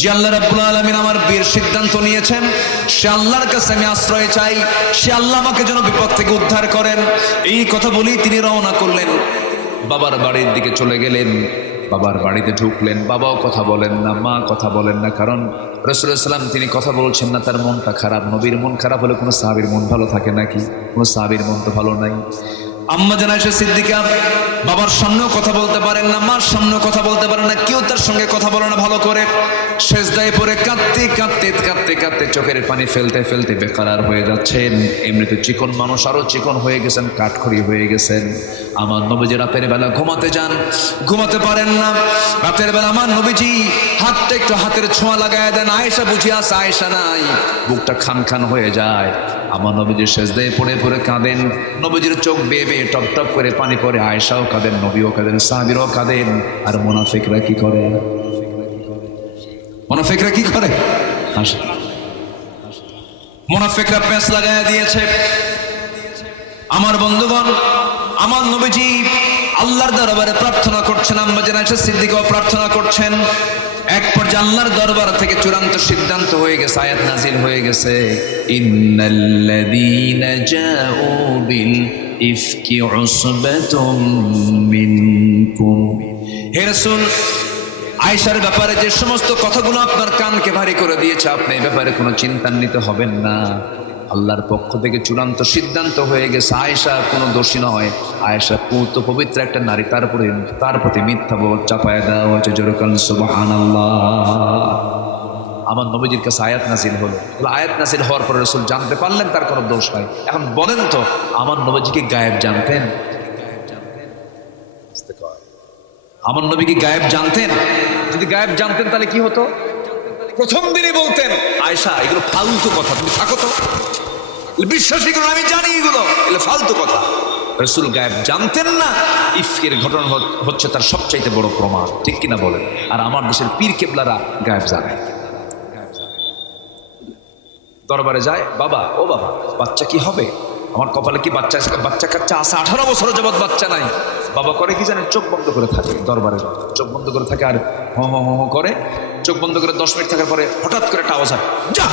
যে আল্লাহ রাব্বুল আলামিন আমার বিয়ের সিদ্ধান্ত নিয়েছেন, সে আল্লাহর কাছে আমি আশ্রয় চাই, সে আল্লাহ আমাকে যেন বিপদ থেকে উদ্ধার করেন। এই কথা বলেই তিনি রওনা করলেন, বাবার বাড়ির দিকে চলে গেলেন। বাবার বাড়িতে ঢুকলেন, বাবাও কথা বলেন না, মা কথা বলেন না, কারণ রাসূলুল্লাহ সাল্লাল্লাহু আলাইহি ওয়াসাল্লাম তিনি কথা বলছেন না, তার মনটা খারাপ। নবীর মন খারাপ হলে কোনো সাহাবীর মন ভালো থাকে নাকি? কোনো সাহাবীর মন তো ভালো নাই। আম্মা জান আয়েশা সিদ্দিকা বাবার সামনেও কথা বলতে পারেন না, মার সামনেও কথা বলতে পারেন না, কেউ তার সঙ্গে কথা বলে না ভালো করে। সেজদায় পড়ে কাঁদতে কাঁদতে কাঁদতে কাঁদতে চোখের পানি ফেলতে ফেলতে বেকারার হয়ে যাচ্ছেন। এমনিতে চিকন মানুষ, আরো চিকন হয়ে গেছেন, কাঠখড়ি হয়ে গেছেন। আমার নবীজি রাতের বেলা ঘুমাতে যান, ঘুমাতে পারেন না। রাতের বেলা আমার নবীজি হাতটা একটু হাতের ছোঁয়া লাগায় দেন, আয়েশা বুঝি আছে, আয়েশা নাই, বুকটা খান খান হয়ে যায়। আমার নবীজির সেজদায় পড়ে পড়ে কাঁদেন, নবীজির চোখ বেয়ে বেয়ে টপ টপ করে পানি পড়ে। আয়েশাও কাঁদেন, নবীও কাঁদেন, সাহাবীরাও কাঁদেন। আর মুনাফিকরা কি করে? মুনাফিকরা কি করে? হাসে। মুনাফিকরা পেঁচ লাগায়া দিয়েছে। আমার বন্ধুগণ, আমার নবীজি আল্লাহর দরবারে প্রার্থনা করছেন, আম্মা জান আয়েশা সিদ্দিকাও প্রার্থনা করছেন। এক পর্যায়ে আল্লাহর দরবার থেকে চূড়ান্ত সিদ্ধান্ত হয়ে গেছে, আয়াত নাজিল হয়ে গেছে, ইন্নাল্লাযীনা জাউ বিল ইফকি উসবাতুম মিনকুম। হে রাসূল, আয়েশার ব্যাপারে যে সমস্ত কথাগুলো আপনার কানকে ভারী করে দিয়েছে, আপনি এই ব্যাপারে কোনো চিন্তান্বিত হবেন না। আল্লাহর পক্ষ থেকে চূড়ান্ত সিদ্ধান্ত হয়ে গেছে, আয়েশা কোনো দোষী নয়, আয়েশা পূত পবিত্র একটা নারী, তার প্রতি মিথ্যা চাপায় দেওয়া হয়েছে। জোরকান সুবহানাল্লাহ। আমার নবীজির কাছে আয়াত নাজিল হলো, আয়াত নাজিল হওয়ার পরে রাসূল জানতে পারলেন তার কোনো দোষ নাই। এখন বলেন তো, আমার নবীজিকে গায়েব জানতেন? আমার নবী কি গায়েব জানতেন? যদি গায়েব জানতেন তাহলে কি হতো? প্রথম দিনই বলতেন, আয়েশা এগুলো ফালতু কথা, তুমি থাকো তো, বিশ্বাসী করুন আমি জানি এগুলো ফালতু কথা। রাসূল গায়েব জানতেন না। ইফকের ঘটনা হচ্ছে তার সবচাইতে বড় প্রমাণ, ঠিক কিনা বলেন? আর আমার দেশের পীর কেবলারা গায়েব জানে। দরবারে যায়, বাবা ও বাবা, বাচ্চা কি হবে? আমার কপালে কি বাচ্চা কাচ্চা আছে? 18 বছর যাবৎ বাচ্চা নাই। বাবা করে কি জানেন? চোখ বন্ধ করে থাকে, দরবারে চোখ বন্ধ করে থাকে আর হ হ হ করে। চোখ বন্ধ করে 10 মিনিট থাকার পরে হঠাৎ করে একটা আওয়াজ হয়, যা।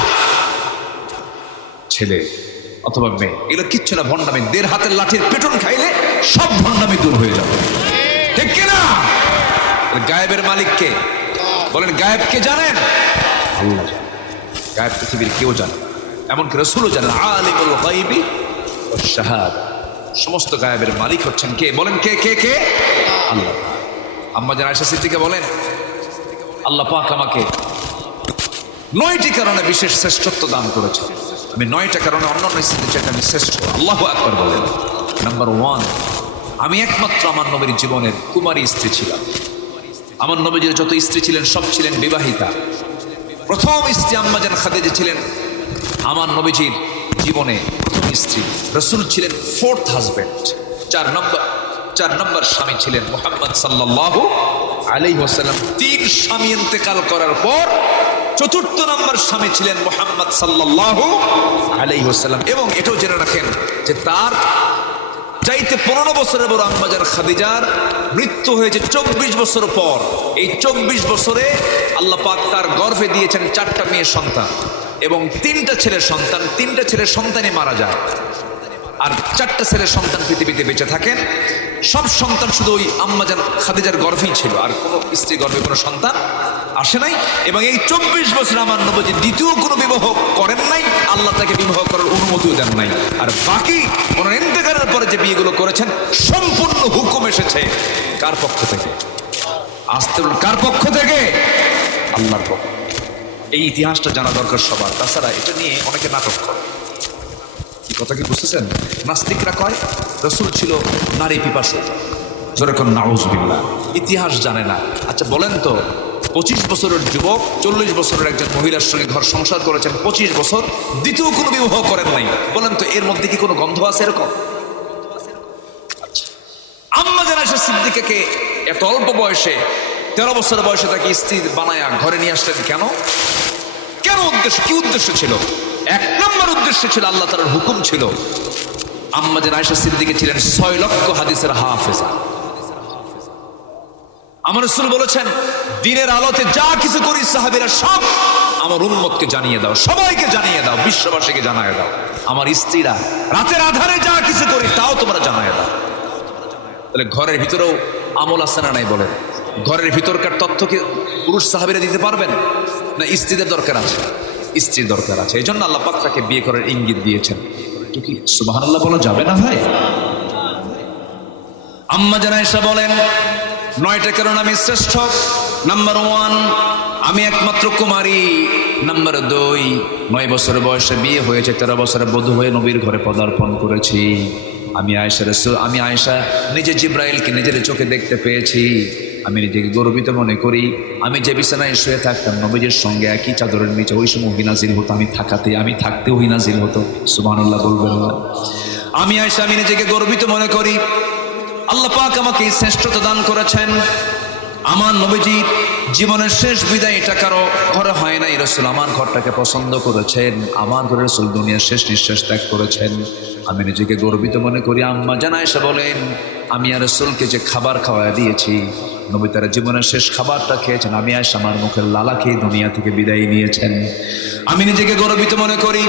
ছেলে অথবা মেয়ে, এগুলো কিচ্ছু না, ভণ্ডামি। 1.5 হাতের লাঠির পেটন খাইলে সব ভণ্ডামি দূর হয়ে যাবে, ঠিক কিনা? গায়েবের মালিক কে? বলেন, গায়েব কে জানেন? আল্লাহ। গায়েব পৃথিবীর কেউ জানে, এমনকি রাসূলও জানেন। আলিমুল গায়বি ওয়াশ শাহাদা। সমস্ত গায়েবের মালিক হচ্ছেন কে? বলেন, কে কে কে? আল্লাহ। আম্মা জান আয়েশা সিদ্দিকা বলেন, আল্লাহ পাক আমাকে 9টি কারণে বিশেষ শ্রেষ্ঠত্ব দান করেছে। আমি 9টা কারণে অন্যান্য স্ত্রীদের চাইতে আমি শ্রেষ্ঠ। আল্লাহু আকবার বলেন। নাম্বার 1, আমি একমাত্র আমার নবীর জীবনের কুমারী স্ত্রী ছিলাম। আমার নবীর যত স্ত্রী ছিলেন সব ছিলেন বিবাহিতা। প্রথম স্ত্রী আম্মা জান খাদিজা ছিলেন আমার নবীজির জীবনে প্রথম স্ত্রী। রাসূল ছিলেন 4th হাজব্যান্ড। 4 নম্বর স্বামী ছিলেন মুহাম্মদ সাল্লাল্লাহু আলাইহি ওয়াসাল্লাম। 3 স্বামী ইন্তেকাল করার পর 4th নম্বর স্বামী ছিলেন মুহাম্মদ সাল্লাল্লাহু আলাইহি ওয়াসাল্লাম। এবং এটাও জেনে রাখেন যে তার চাইতে 15 বছরের বড় আম্মা জান খাদিজার মৃত্যু হয়েছে 24 বছর পর। এই 24 বছরে আল্লাহ পাক তার গর্ভে দিয়েছেন 4টা মেয়ে সন্তান এবং 3টা ছেলের সন্তান। 3টা ছেলের সন্তানই মারা যায় আর 4টা ছেলের সন্তান পৃথিবীতে বেঁচে থাকেন। সব সন্তান শুধু ওই আম্মা জান খাদিজার গর্ভেই ছিল, আর কোনো স্ত্রী গর্ভে কোনো সন্তান আসে নাই। এবং এই 24 বছর আমার নবীজি দ্বিতীয় কোনো বিবাহ করেন নাই, আল্লাহ তাকে বিবাহ করার অনুমতিও দেন নাই। আর বাকি ওনার ইন্তেকালের পরে যে বিয়েগুলো করেছেন সম্পূর্ণ হুকুম এসেছে কার পক্ষ থেকে? আসতে কার পক্ষ থেকে? আল্লাহর পক্ষ। এই ইতিহাসটা জানা দরকার সবার। তাছাড়া এটা নিয়ে অনেকে নাটক করে। কথা কি বুঝতেছেন? নাস্তিকরা কয় রাসূল ছিল নারী পিপাসু। যেরকম নাউজুবিল্লাহ, ইতিহাস জানে না। আচ্ছা বলেন তো, 25 বছরের যুবক 40 বছরের একজন মহিলার সঙ্গে ঘর সংসার করেছেন, 25 বছর দ্বিতীয় কোনো বিবাহ করেন নাই। বলেন তো এর মধ্যে কি কোনো গন্ধ আছে এরকম? আচ্ছা, আম্মা জান আয়েশা সিদ্দিকাকে এত অল্প বয়সে 13 বছর বয়সে তাকে স্ত্রী বানায়া ঘরে নিয়ে আসলেন কেন? কেন উদ্দেশ্য? কি উদ্দেশ্য ছিল? 1 নম্বর উদ্দেশ্য ছিল আল্লাহ তাআলার হুকুম ছিল। আম্মা জান আয়েশা সিদ্দিকা ছিলেন 6 লক্ষ হাদিসের হাফেজা। আমার রাসূল বলেছেন, দিনের আলোতে যা কিছু করি সাহাবীরা সব আমার উম্মতকে জানিয়ে দাও, সবাইকে জানিয়ে দাও, বিশ্ববাসীকে জানিয়ে দাও। আমার স্ত্রীরা রাতের আধারে যা কিছু করি তাও তোমরা জানিয়ে দাও। তাহলে ঘরের ভিতরেও আমল আছে না নাই? বলেন, ঘরের ভিতরকার তথ্য কি পুরুষ সাহাবীরা দিতে পারবেন না? স্ত্রীদের দরকার আছে, স্ত্রীর দরকার আছে। এই জন্য আল্লাহ পাক তাকে বিয়ে করার ইঙ্গিত দিয়েছেন। তো কি সুবহানাল্লাহ বলা যাবে না ভাই? আম্মা জান আয়েশা বলেন, 9টা কারণ আমি শ্রেষ্ঠ। নাম্বার 1, আমি একমাত্র কুমারী। নাম্বার 2, 9 বছর বয়সে বিয়ে হয়েছে, 13 বছরে বধূ হয়ে নবীর ঘরে পদার্পণ করেছি। আমি আয়েশা নিজে জিব্রাইলকে নিজের চোখে দেখতে পেয়েছি। আমি নিজেকে গর্বিত মনে করি। আমি যে বিছানায় শুয়ে থাকতাম নবীজির সঙ্গে একই চাদরের নিচে ওই সময় ওহী নাজিল হতো। আমি থাকতে ওহী নাজিল হতো। সুবহানাল্লাহ বলবেন না? আমি আয়েশা, আমি নিজেকে গর্বিত মনে করি। আল্লাহ পাক আমাকে শ্রেষ্ঠতা দান করেছেন। আমার নবীজির জীবনের শেষ বিদায় এটা কারো ঘরে হয় নাই। রাসূল আমার ঘরটাকে পছন্দ করেছেন, আমার ঘরে রাসূল দুনিয়ার শেষ নিঃশ্বাস ত্যাগ করেছেন। আমি নিজেকে গর্বিত মনে করি। আম্মা জান আয়েশা বলেন, আমি আর রাসূলকে যে খাবার খাওয়ায় দিয়েছি, নবী তার জীবনের শেষ খাবারটা খেয়েছেন, আমি আয়েশা আমার মুখের লালা খেয়ে দুনিয়া থেকে বিদায় নিয়েছেন। আমি নিজেকে গর্বিত মনে করি।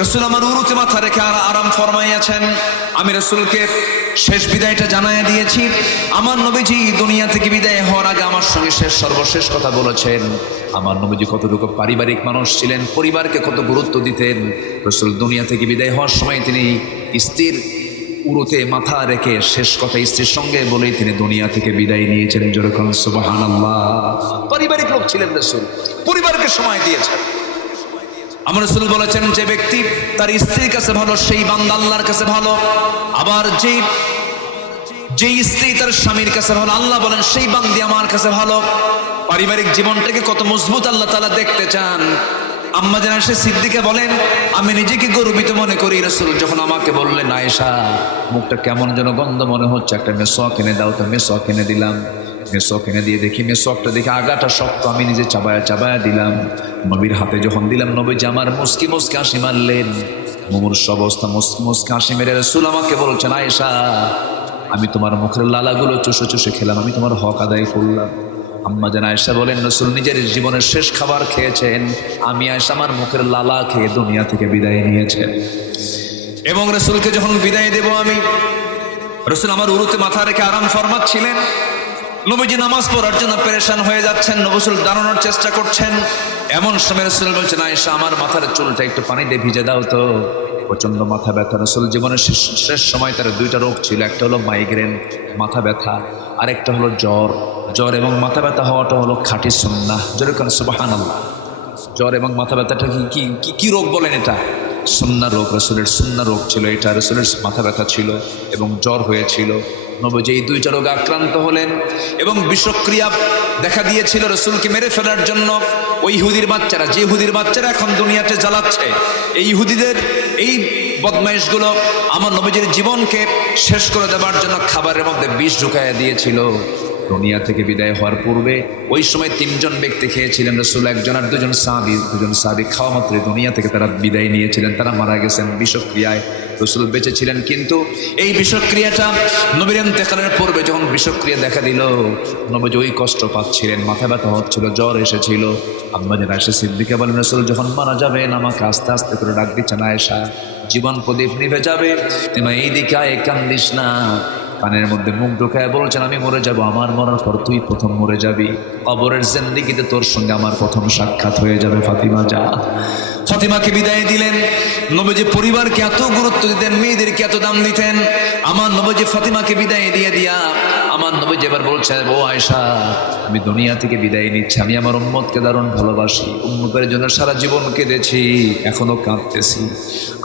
রাসূল আমার উরুতে মাথা রেখে আরাম ফরমাইয়াছেন। আমি রাসূলকে শেষ বিদায়টা জানায় দিয়েছি। আমার নবীজি দুনিয়া থেকে বিদায় হওয়ার আগে আমার সঙ্গে সর্বশেষ কথা বলেছেন। আমার নবীজি কতটুকু পারিবারিক মানুষ ছিলেন, পরিবারকে কত গুরুত্ব দিতেন। রাসূল দুনিয়া থেকে বিদায় হওয়ার সময় তিনি স্ত্রীর উরুতে মাথা রেখে শেষ কথা স্ত্রীর সঙ্গে বলেই তিনি দুনিয়া থেকে বিদায় নিয়েছেন। যেরকম সুবহানাল্লাহ। পারিবারিক লোক ছিলেন রাসূল, পরিবারকে সময় দিয়েছেন। আমার রাসূল বলেছেন, যে ব্যক্তি তার স্ত্রীর কাছে ভালো সেই বান্দা আল্লাহর কাছে ভালো। আবার যে স্ত্রী তার স্বামীর কাছে ভালো, আল্লাহ বলেন সেই বান্দি আমার কাছে ভালো। পারিবারিক জীবনটাকে কত মজবুত আল্লাহ তাআলা দেখতে চান। আম্মা জান আয়েশা সিদ্দিকা বলেন, আমি নিজেকে গর্বিত মনে করি। রাসূল যখন আমাকে বললেন, আয়েশা মুখটা কেমন যেন গন্ধ মনে হচ্ছে, একটা মেসওয়াক এনে দাও, তো মেসওয়াক এনে দিলাম। মেসওয়াক এনে দিয়ে দেখি মেসওয়াকটা দেখে আগাটা শক্ত, আমি নিজে চাবায়া দিলাম। নবীর হাতে যখন দিলাম, নবীজি আমার মুস্কি মুস্কি হাসি মারলেন। মুমূর্ষ অবস্থা মুস্কি হাসি মেরে রাসূল আমাকে বলছেন, আয়েশা আমি তোমার মুখের লালাগুলো চুষে চুষে খেলাম, আমি তোমার হক আদায় করলাম। আম্মা জান আয়েশা বলেন, রাসূল নিজের জীবনের শেষ খাবার খেয়েছেন, আমি আয়েশা আমার মুখের লালা খেয়ে দুনিয়া থেকে বিদায় নিয়েছেন। এবং রাসূলকে যখন বিদায় দেব আমি, রাসূল আমার উরুতে মাথা রেখে আরাম ফরমাচ্ছিলেন। নবীজি নামাজ পড়ার জন্য পেরেশান হয়ে যাচ্ছেন, রাসূল দাঁড়ানোর চেষ্টা করছেন। এমন সময় রাসূল বলছেন, আয়েশা আমার মাথার চুলটা একটু পানি দিয়ে ভিজে দাও তো। প্রচন্ড মাথা ব্যথা। রাসূল জীবনের শেষ সময় তার দুইটা রোগ ছিল, একটা হলো মাইগ্রেন মাথা ব্যথা, আরেকটা হলো জ্বর এবং মাথা ব্যথা হওয়াটা হলো খাঁটি সুন্নাহ। যেরকম সুবহানাল্লাহ। জ্বর এবং মাথা ব্যথাটা কি রোগ বলেন? এটা সুন্নাহ রোগ। রাসূলের সুন্নাহ রোগ ছিল এটা। রাসূলের মাথা ব্যথা ছিল এবং জ্বর হয়েছিল। নবীজি এই দুইটা রোগে আক্রান্ত হলেন এবং বিষক্রিয়া দেখা দিয়েছিল রাসূলকে মেরে ফেলার জন্য। ওই ইহুদির বাচ্চারা, যে ইহুদির বাচ্চারা এখন দুনিয়াতে জ্বালাচ্ছে, এই ইহুদিদের এই বদমাইশগুলো আমার নবীজির জীবনকে শেষ করে দেওয়ার জন্য খাবারের মধ্যে বিষ ঢুকাইয়া দিয়েছিল। দুনিয়া থেকে বিদায় হওয়ার পূর্বে ওই সময় তিনজন ব্যক্তি খেয়েছিলেন। রাসূল একজন আর দুজন সাহাবী খাওয়া মাত্র দুনিয়া থেকে তারা বিদায় নিয়েছিলেন, তারা মারা গেছেন বিষক্রিয়ায়। রাসূল বেঁচে ছিলেন, কিন্তু এই বিষক্রিয়াটা নবীর ইন্তেকালের পূর্বে যখন বিষক্রিয়া দেখা দিল, নবীজি ওই কষ্ট পাচ্ছিলেন, মাথা ব্যথা হচ্ছিল, জ্বর এসেছিল। আম্মা জান আয়েশা সিদ্দিকা বলেন, রাসূল যখন মারা যাবেন আমাকে আস্তে আস্তে করে ডাক দিচ্ছেন, আয়েশা জীবন প্রদীপ নিভে যাবে, তুমি এই দিকে আয়, কান্দিস না। কানের মধ্যে মুখ ঢোকায় বলছেন, আমি মরে যাব, আমার মরার পর তুই প্রথম মরে যাবি, কবরের জিন্দেগিতে তোর সঙ্গে আমার প্রথম সাক্ষাৎ হয়ে যাবে, ফাতিমা যা। ফাতিমাকে বিদায় দিলেন। নবীজি পরিবারকে এত গুরুত্ব দিতেন, মেয়েদেরকে এত দাম দিতেন। আমার নবীজি ফাতিমাকে বিদায় দিয়া আমার নবীজি এবার বলছে, ও আয়েশা আমি দুনিয়া থেকে বিদায় নিচ্ছি, আমি আমার উম্মতকে দারুণ ভালোবাসি, উম্মতের জন্য সারা জীবন কেঁদেছি, এখনো কাঁদতেছি।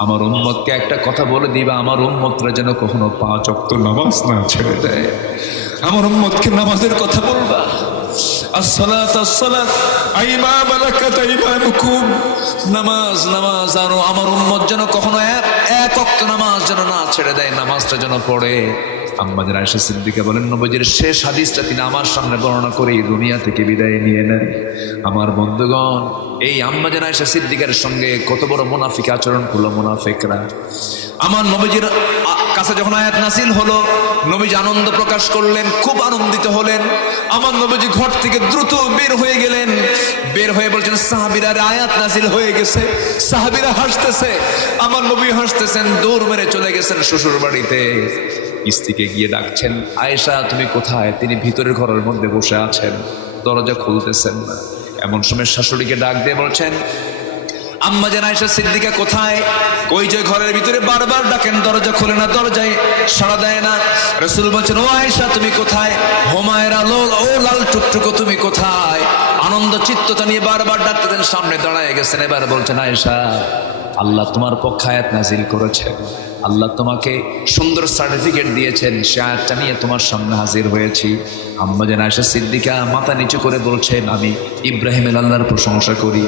আমার উম্মতকে একটা কথা বলে দিবা, আমার উম্মতরা যেন কখনো 5 ওয়াক্ত নামাজ না ছেড়ে দেয়। আমার উম্মতকে নামাজের কথা বলবা। নামাজ আর আমার উম্মত যেন কখনো এক ওয়াক্ত নামাজ যেন না ছেড়ে দেয়, নামাজটা যেন পড়ে। আম্মা জান আয়েশা সিদ্দিকা বলেন, নবীজির শেষ হাদিসটা তিনি আমার সামনে বর্ণনা করে দুনিয়া থেকে বিদায় নিয়ে নেন। আমার বন্ধুগণ, এই আম্মা জান আয়েশা সিদ্দিকার সঙ্গে কত বড় মুনাফিক আচরণ করলো মুনাফিকরা। আমার নবীজির কাছে যখন আয়াত নাযিল হলো, নবীজি আনন্দ প্রকাশ করলেন, খুব আনন্দিত হলেন। আমার নবীজি ঘর থেকে দ্রুত বের হয়ে গেলেন, বের হয়ে বলছেন, সাহাবীরা আয়াত নাযিল হয়ে গেছে। সাহাবীরা হাসতেছে, আমার নবী হাসতেছেন, দৌড় মেরে চলে গেছেন শ্বশুর বাড়িতে। স্ত্রীকে গিয়ে ডাকছেন, আয়েশা তুমি কোথায়? তিনি ভিতরের ঘরের মধ্যে বসে আছেন, দরজা খুলতেছেন না। এমন সময় শাশুড়িকে ডাক দিয়ে বলছেন, আম্মা জান আয়েশা সিদ্দিকা কোথায়? কই যে ঘরের ভিতরে বারবার ডাকেন, দরজা খোলে না, দরজায় সাড়া দেয় না। রাসূল বলছেন, ও আয়েশা তুমি কোথায়? হুমায়রা ও লাল টুকটুকো তুমি কোথায়? আনন্দ চিত্ততা নিয়ে বারবার ডাকতে দেন, সামনে দাঁড়ায় গেছেন। এবার বলছেন, আয়েশা আল্লাহ তোমার পক্ষে আয়াত নাযিল করেছেন, আল্লাহ তোমাকে সুন্দর সার্টিফিকেট দিয়েছেন, সে আয়াতটা নিয়ে তোমার সামনে হাজির হয়েছি। আম্মা জান আয়েশা সিদ্দিকা মাথা নিচু করে বলছেন, আমি ইব্রাহিমের আল্লাহর প্রশংসা করি।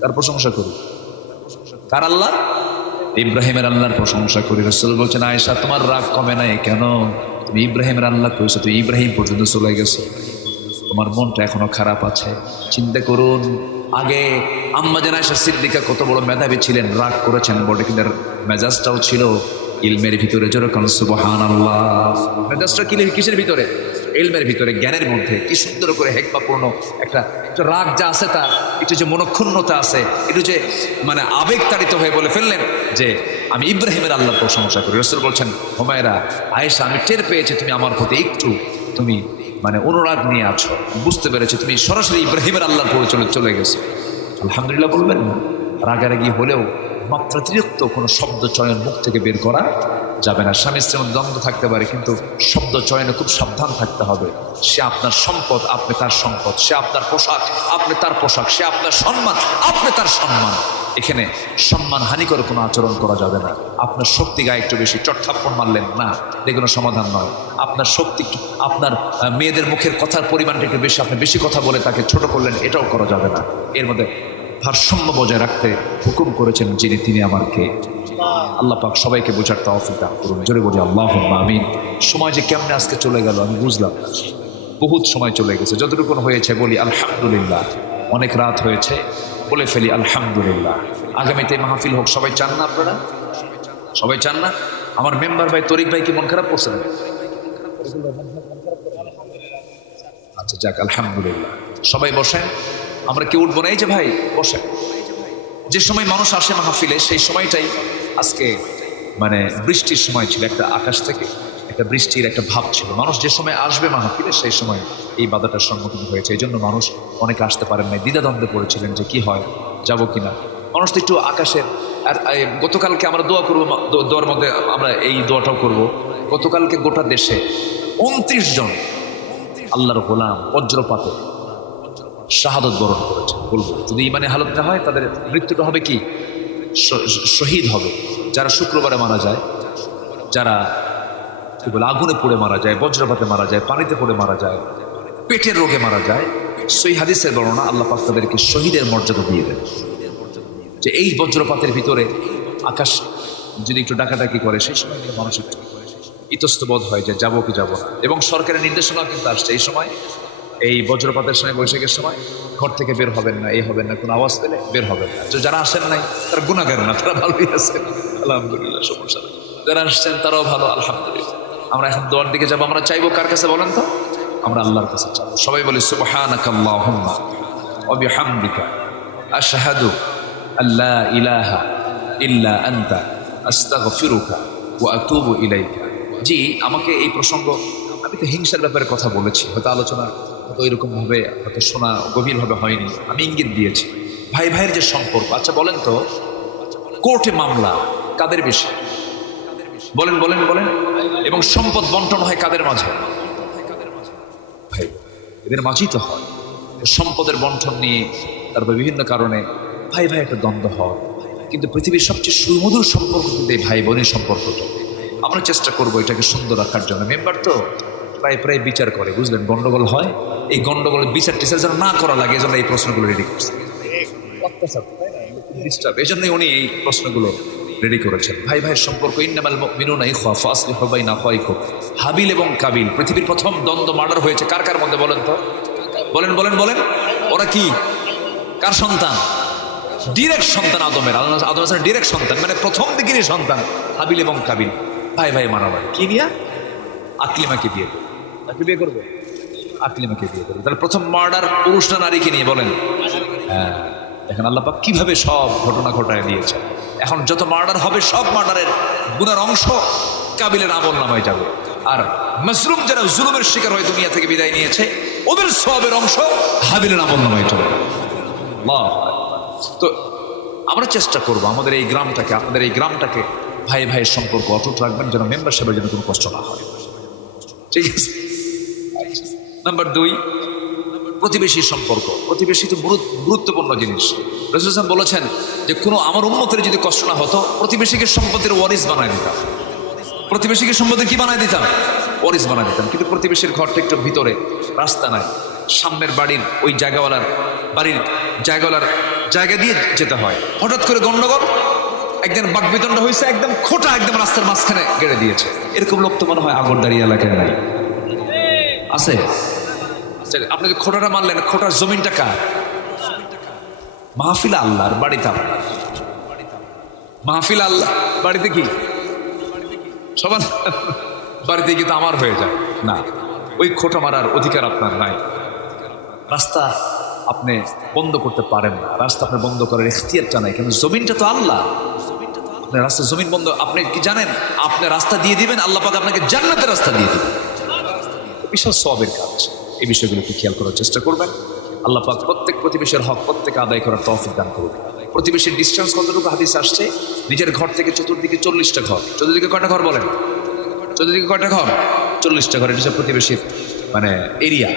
কার প্রশংসা করি? কার আল্লাহ? ইব্রাহিমের আল্লাহর প্রশংসা করি। রাসূল বলছেন, আয়েশা তোমার রাগ কমে নাই কেন? তুমি ইব্রাহিমের আল্লাহ করেছো, তুই ইব্রাহিম পর্যন্ত চলে গেছো, তোমার মনটা এখনো খারাপ আছে। চিন্তা করুন, আগে আম্মা জান আয়েশা সিদ্দিকা কত বড় মেধাবী ছিলেন, রাগ করেছেন বটে, কিন্তু মেজাজটাও ছিল ইলমের ভিতরে। যেরকম সুবহানাল্লাহ, মেজাজটা কিসের ভিতরে? ইলমের ভিতরে, জ্ঞানের মধ্যে। কি সুন্দর করে হেকমাপূর্ণ একটা রাগ যা আছে, তার একটু যে মনক্ষুণ্ণতা আছে, একটু যে মানে আবেগ তাড়িত হয়ে বলে ফেললেন যে আমি ইব্রাহিমের আল্লাহর প্রশংসা করি। রাসূল বলছেন, হুমায়রা, আয়েশা, আমি টের পেয়েছি তুমি আমার প্রতি একটু তুমি মানে অনুরাগ নিয়ে আছো, বুঝতে পেরেছি তুমি সরাসরি ইব্রাহিমের আল্লাহর পরে চলে গেছো। আলহামদুলিল্লাহ বলবেন না? রাগারাগি হলেও মাত্রাতিরিক্ত কোনো শব্দ চয়ন মুখ থেকে বের করা যাবে না। স্বামী স্ত্রীর মধ্যে দ্বন্দ্ব থাকতে পারে, কিন্তু শব্দ চয়নে খুব সাবধান থাকতে হবে। সে আপনার সম্পদ, আপনি তার সম্পদ। সে আপনার পোশাক, আপনি তার পোশাক। সে আপনার সম্মান, আপনি তার সম্মান। এখানে সম্মান হানিকর কোনো আচরণ করা যাবে না। আপনার শক্তি গায়ে একটু বেশি চটথাপ্পড় মারলেন না, এ কোনো সমাধান নয়। আপনার শক্তি, আপনার মেয়েদের মুখের কথার পরিমাণটা একটু বেশি, আপনি বেশি কথা বলে তাকে ছোট করলেন, এটাও করা যাবে না। এর মধ্যে ভারসাম্য বজায় রাখতে হুকুম করেছেন যিনি, তিনি আমার কে? আল্লাহ পাক সবাইকে বোঝার তৌফিক দান করুন। জোরে বলি আল্লাহুম্মা আমিন। সময় যে কেমনে আজকে চলে গেল আমি বুঝলাম, বহুত সময় চলে গেছে। যতটুকু হয়েছে বলি আলহামদুলিল্লাহ। অনেক রাত হয়েছে, বলে ফেলি আলহামদুলিল্লাহ। আগামীতে মাহফিল হোক, সবাই চান না? আপনারা সবাই চান না? আমার মেম্বার ভাই তরিক ভাই কি মন খারাপ করছেন? আচ্ছা যাক, আলহামদুলিল্লাহ। সবাই বসেন, আমরা কি উঠবো না? এই যে ভাই বসেন। যে সময় মানুষ আসে মাহফিলে, সেই সময়টাই আজকে মানে বৃষ্টির সময় ছিল। একটা আকাশ থেকে একটা বৃষ্টির একটা ভাব ছিল। মানুষ যে সময় আসবে মাহফিলে, সেই সময় এই বাধাটার সম্মুখীন হয়েছে। এই জন্য মানুষ অনেকে আসতে পারেন নাই, দ্বিধাদ্বন্দ্বে পড়েছিলেন যে কি হয়, যাব কিনা। মানুষ তো একটু আকাশের। আর গতকালকে আমরা দোয়া করবো, দোয়ার মধ্যে আমরা এই দোয়াটাও করব। গতকালকে গোটা দেশে 29 জন আল্লাহর গোলাম বজ্রপাতে শাহাদত বরণ করেছে। বলবো, যদি ইমানে হালতটা হয় তাদের মৃত্যুটা হবে কি? শহীদ হবে। যারা শুক্রবারে মারা যায়, যারা কি বলে আগুনে পড়ে মারা যায়, বজ্রপাতে মারা যায়, পানিতে পড়ে মারা যায়, পেটের রোগে মারা যায়, সই হাদিসের বর্ণনা, আল্লাহ পাক তাদেরকে শহীদের মর্যাদা দিয়ে দেন। যে এই বজ্রপাতের ভিতরে আকাশ যদি একটু ডাকাডাকি করে, সেই সময় মানুষ একটু ইতস্তবোধ হয় যে যাবো কি যাবো না। এবং সরকারের নির্দেশনা কিন্তু আসছে এই সময়, এই বজ্রপাতের সময়, বৈশাখের সময় ঘর থেকে বের হবেন না, এই হবেন না, কোনো আওয়াজ পেলে বের হবেন না। তো যারা আসেন নাই তারা গুনাহগার না, তারা ভালোই আছেন, আলহামদুলিল্লাহ, সমস্যা নেই। যারা আসছেন তারাও ভালো, আলহামদুলিল্লাহ। আমরা এখন দোয়ার দিকে যাবো। আমরা চাইবো কার কাছে বলেন তো? আমরা আল্লাহর কাছে চাইবো। সবাই বলি সুবহানাকাল্লাহুম্মা ওয়া বিহামদিকা আশহাদু আল্লা ইলাহা ইল্লা আনতা আস্তাগফিরুকা ওয়া আতুবু ইলাইকা। জি, আমাকে এই প্রসঙ্গ, আমি তো হিংসার ব্যাপারে কথা বলেছি, হয়তো আলোচনা হয়তো এরকম ভাবে হয়তো শোনা গভীরভাবে হয়নি, আমি ইঙ্গিত দিয়েছি। ভাই ভাইয়ের যে সম্পর্ক, আচ্ছা বলেন তো, কোর্টে মামলা কাদের বিষয়? বলেন বলেন বলেন। এবং সম্পদ বন্টন হয় কাদের মাঝে? ভাই, এদের মাঝেই তো হয়। সম্পদের বন্টন নিয়ে তারপর বিভিন্ন কারণে ভাই ভাই একটা দ্বন্দ্ব হয়। কিন্তু পৃথিবীর সবচেয়ে সুমধুর সম্পর্ক কিন্তু এই ভাই বোনের সম্পর্কটা। আমরা চেষ্টা করবো এটাকে সুন্দর রাখার জন্য। মেম্বার তো প্রায় প্রায় বিচার করে, বুঝলেন, গন্ডগোল হয়। এই গন্ডগোলের বিচার টিচার যেন না করা লাগে, এজন্য এই প্রশ্নগুলো রেডি করছে। এই জন্যই উনি এই প্রশ্নগুলো রেডি করেছেন। ভাই ভাইয়ের সম্পর্ক, ইন্নামাল মুমিনুনা ইখওয়া ফাসলিহু বাইনা আখাওয়াইকুম। হাবিল এবং কাবিল, পৃথিবীর প্রথম দ্বন্দ্ব মার্ডার হয়েছে কার কার মধ্যে বলেন তো? বলেন বলেন বলেন। ওরা কি, কার সন্তান? ডিরেক্ট সন্তান আদমের। আদম আলাইহিস ডিরেক্ট সন্তান, মানে প্রথম দিকেরই সন্তান হাবিল এবং কাবিল। ভাই ভাই মারামারি কি নিয়ে? আকলিমাকে বিয়ে করবে। তাকে বিয়ে করবে, আকলিমাকে বিয়ে করবে। তাহলে প্রথম মার্ডার পুরুষ না নারীকে নিয়ে? বলেন। হ্যাঁ, দেখেন আল্লাহ পাক কিভাবে সব ঘটনা ঘটায় দিয়েছে। এখন যত মার্ডার হবে, সব মার্ডারের গুনার অংশ কাবিলের আমল নামায় যাবে। আর মজলুম যারা জুলুমের শিকার হয়ে দুনিয়া থেকে বিদায় নিয়েছে, ওদের সওয়াবের অংশ হাবিলের আমল নামায় চলে। আল্লাহ। তো আমরা চেষ্টা করবো আমাদের এই গ্রামটাকে, আপনাদের এই গ্রামটাকে ভাই ভাইয়ের সম্পর্ক অটুট রাখবেন, যেন মেম্বারশিপের জন্য কোনো কষ্ট না হয়। ঠিক আছে? নাম্বার 2, প্রতিবেশী সম্পর্ক। প্রতিবেশী তো গুরুত্বপূর্ণ জিনিস। রাসূল সাল্লাল্লাহু আলাইহি ওয়াসাল্লাম বলেছেন যে কোনো আমার উম্মতের যদি কষ্ট না হতো, প্রতিবেশীকে সম্পদের ওয়ারিস বানায় দিতাম। প্রতিবেশীকে সম্পদের কি বানায় দিতাম? ওয়ারিস বানায় দিতাম। কিন্তু প্রতিবেশীর ঘরটা একটু ভিতরে, রাস্তা নাই, সামনের বাড়ির ওই জায়গাওয়ালার বাড়ির জায়গাওয়ালার জায়গা দিয়ে যেতে হয়। হঠাৎ করে গন্ডগোল, একদিন বাকবিতণ্ড হয়েছে, একদম খোটা একদম রাস্তার মাঝখানে গেড়ে দিয়েছে। এরকম লোক তো মনে হয় আগরদাঁড়ি এলাকায় নাই, আছে? আপনি যে খোটাটা মানলেন, খোটার জমিনটা কার? মাহফিল আল্লাহর, বাড়িতে আপনার। মাহফিল আল্লাহ, বাড়িতে কি সবার বাড়িতে কিন্তু আমার হয়ে যায় না, ওই খোটা মারার অধিকার আপনার নাই। রাস্তা আপনি বন্ধ করতে পারেন না, রাস্তা আপনি বন্ধ করার এখতিয়ারটা নাই, কিন্তু জমিনটা তো আল্লাহ। আপনার রাস্তা জমিন বন্ধ, আপনি কি জানেন আপনি রাস্তা দিয়ে দিবেন, আল্লাহ পাক আপনাকে জান্নাতের রাস্তা দিয়ে দিবেন। বিশাল সওয়াবের কাজ। এই বিষয়গুলো একটু খেয়াল করার চেষ্টা করবেন। আল্লাহ পাক প্রত্যেক প্রতিবেশীর হক প্রত্যেকে আদায় করার তৌফিক দান করুন। প্রতিবেশীর ডিস্টেন্স কতটুকু হাদিস আসছে? নিজের ঘর থেকে চতুর্দিকে 40টা ঘর। চতুর্দিকে কয়টা ঘর বলেন? চতুর্দিকে কয়টা ঘর? 40টা ঘর। এটা হচ্ছে প্রতিবেশীর মানে এরিয়া।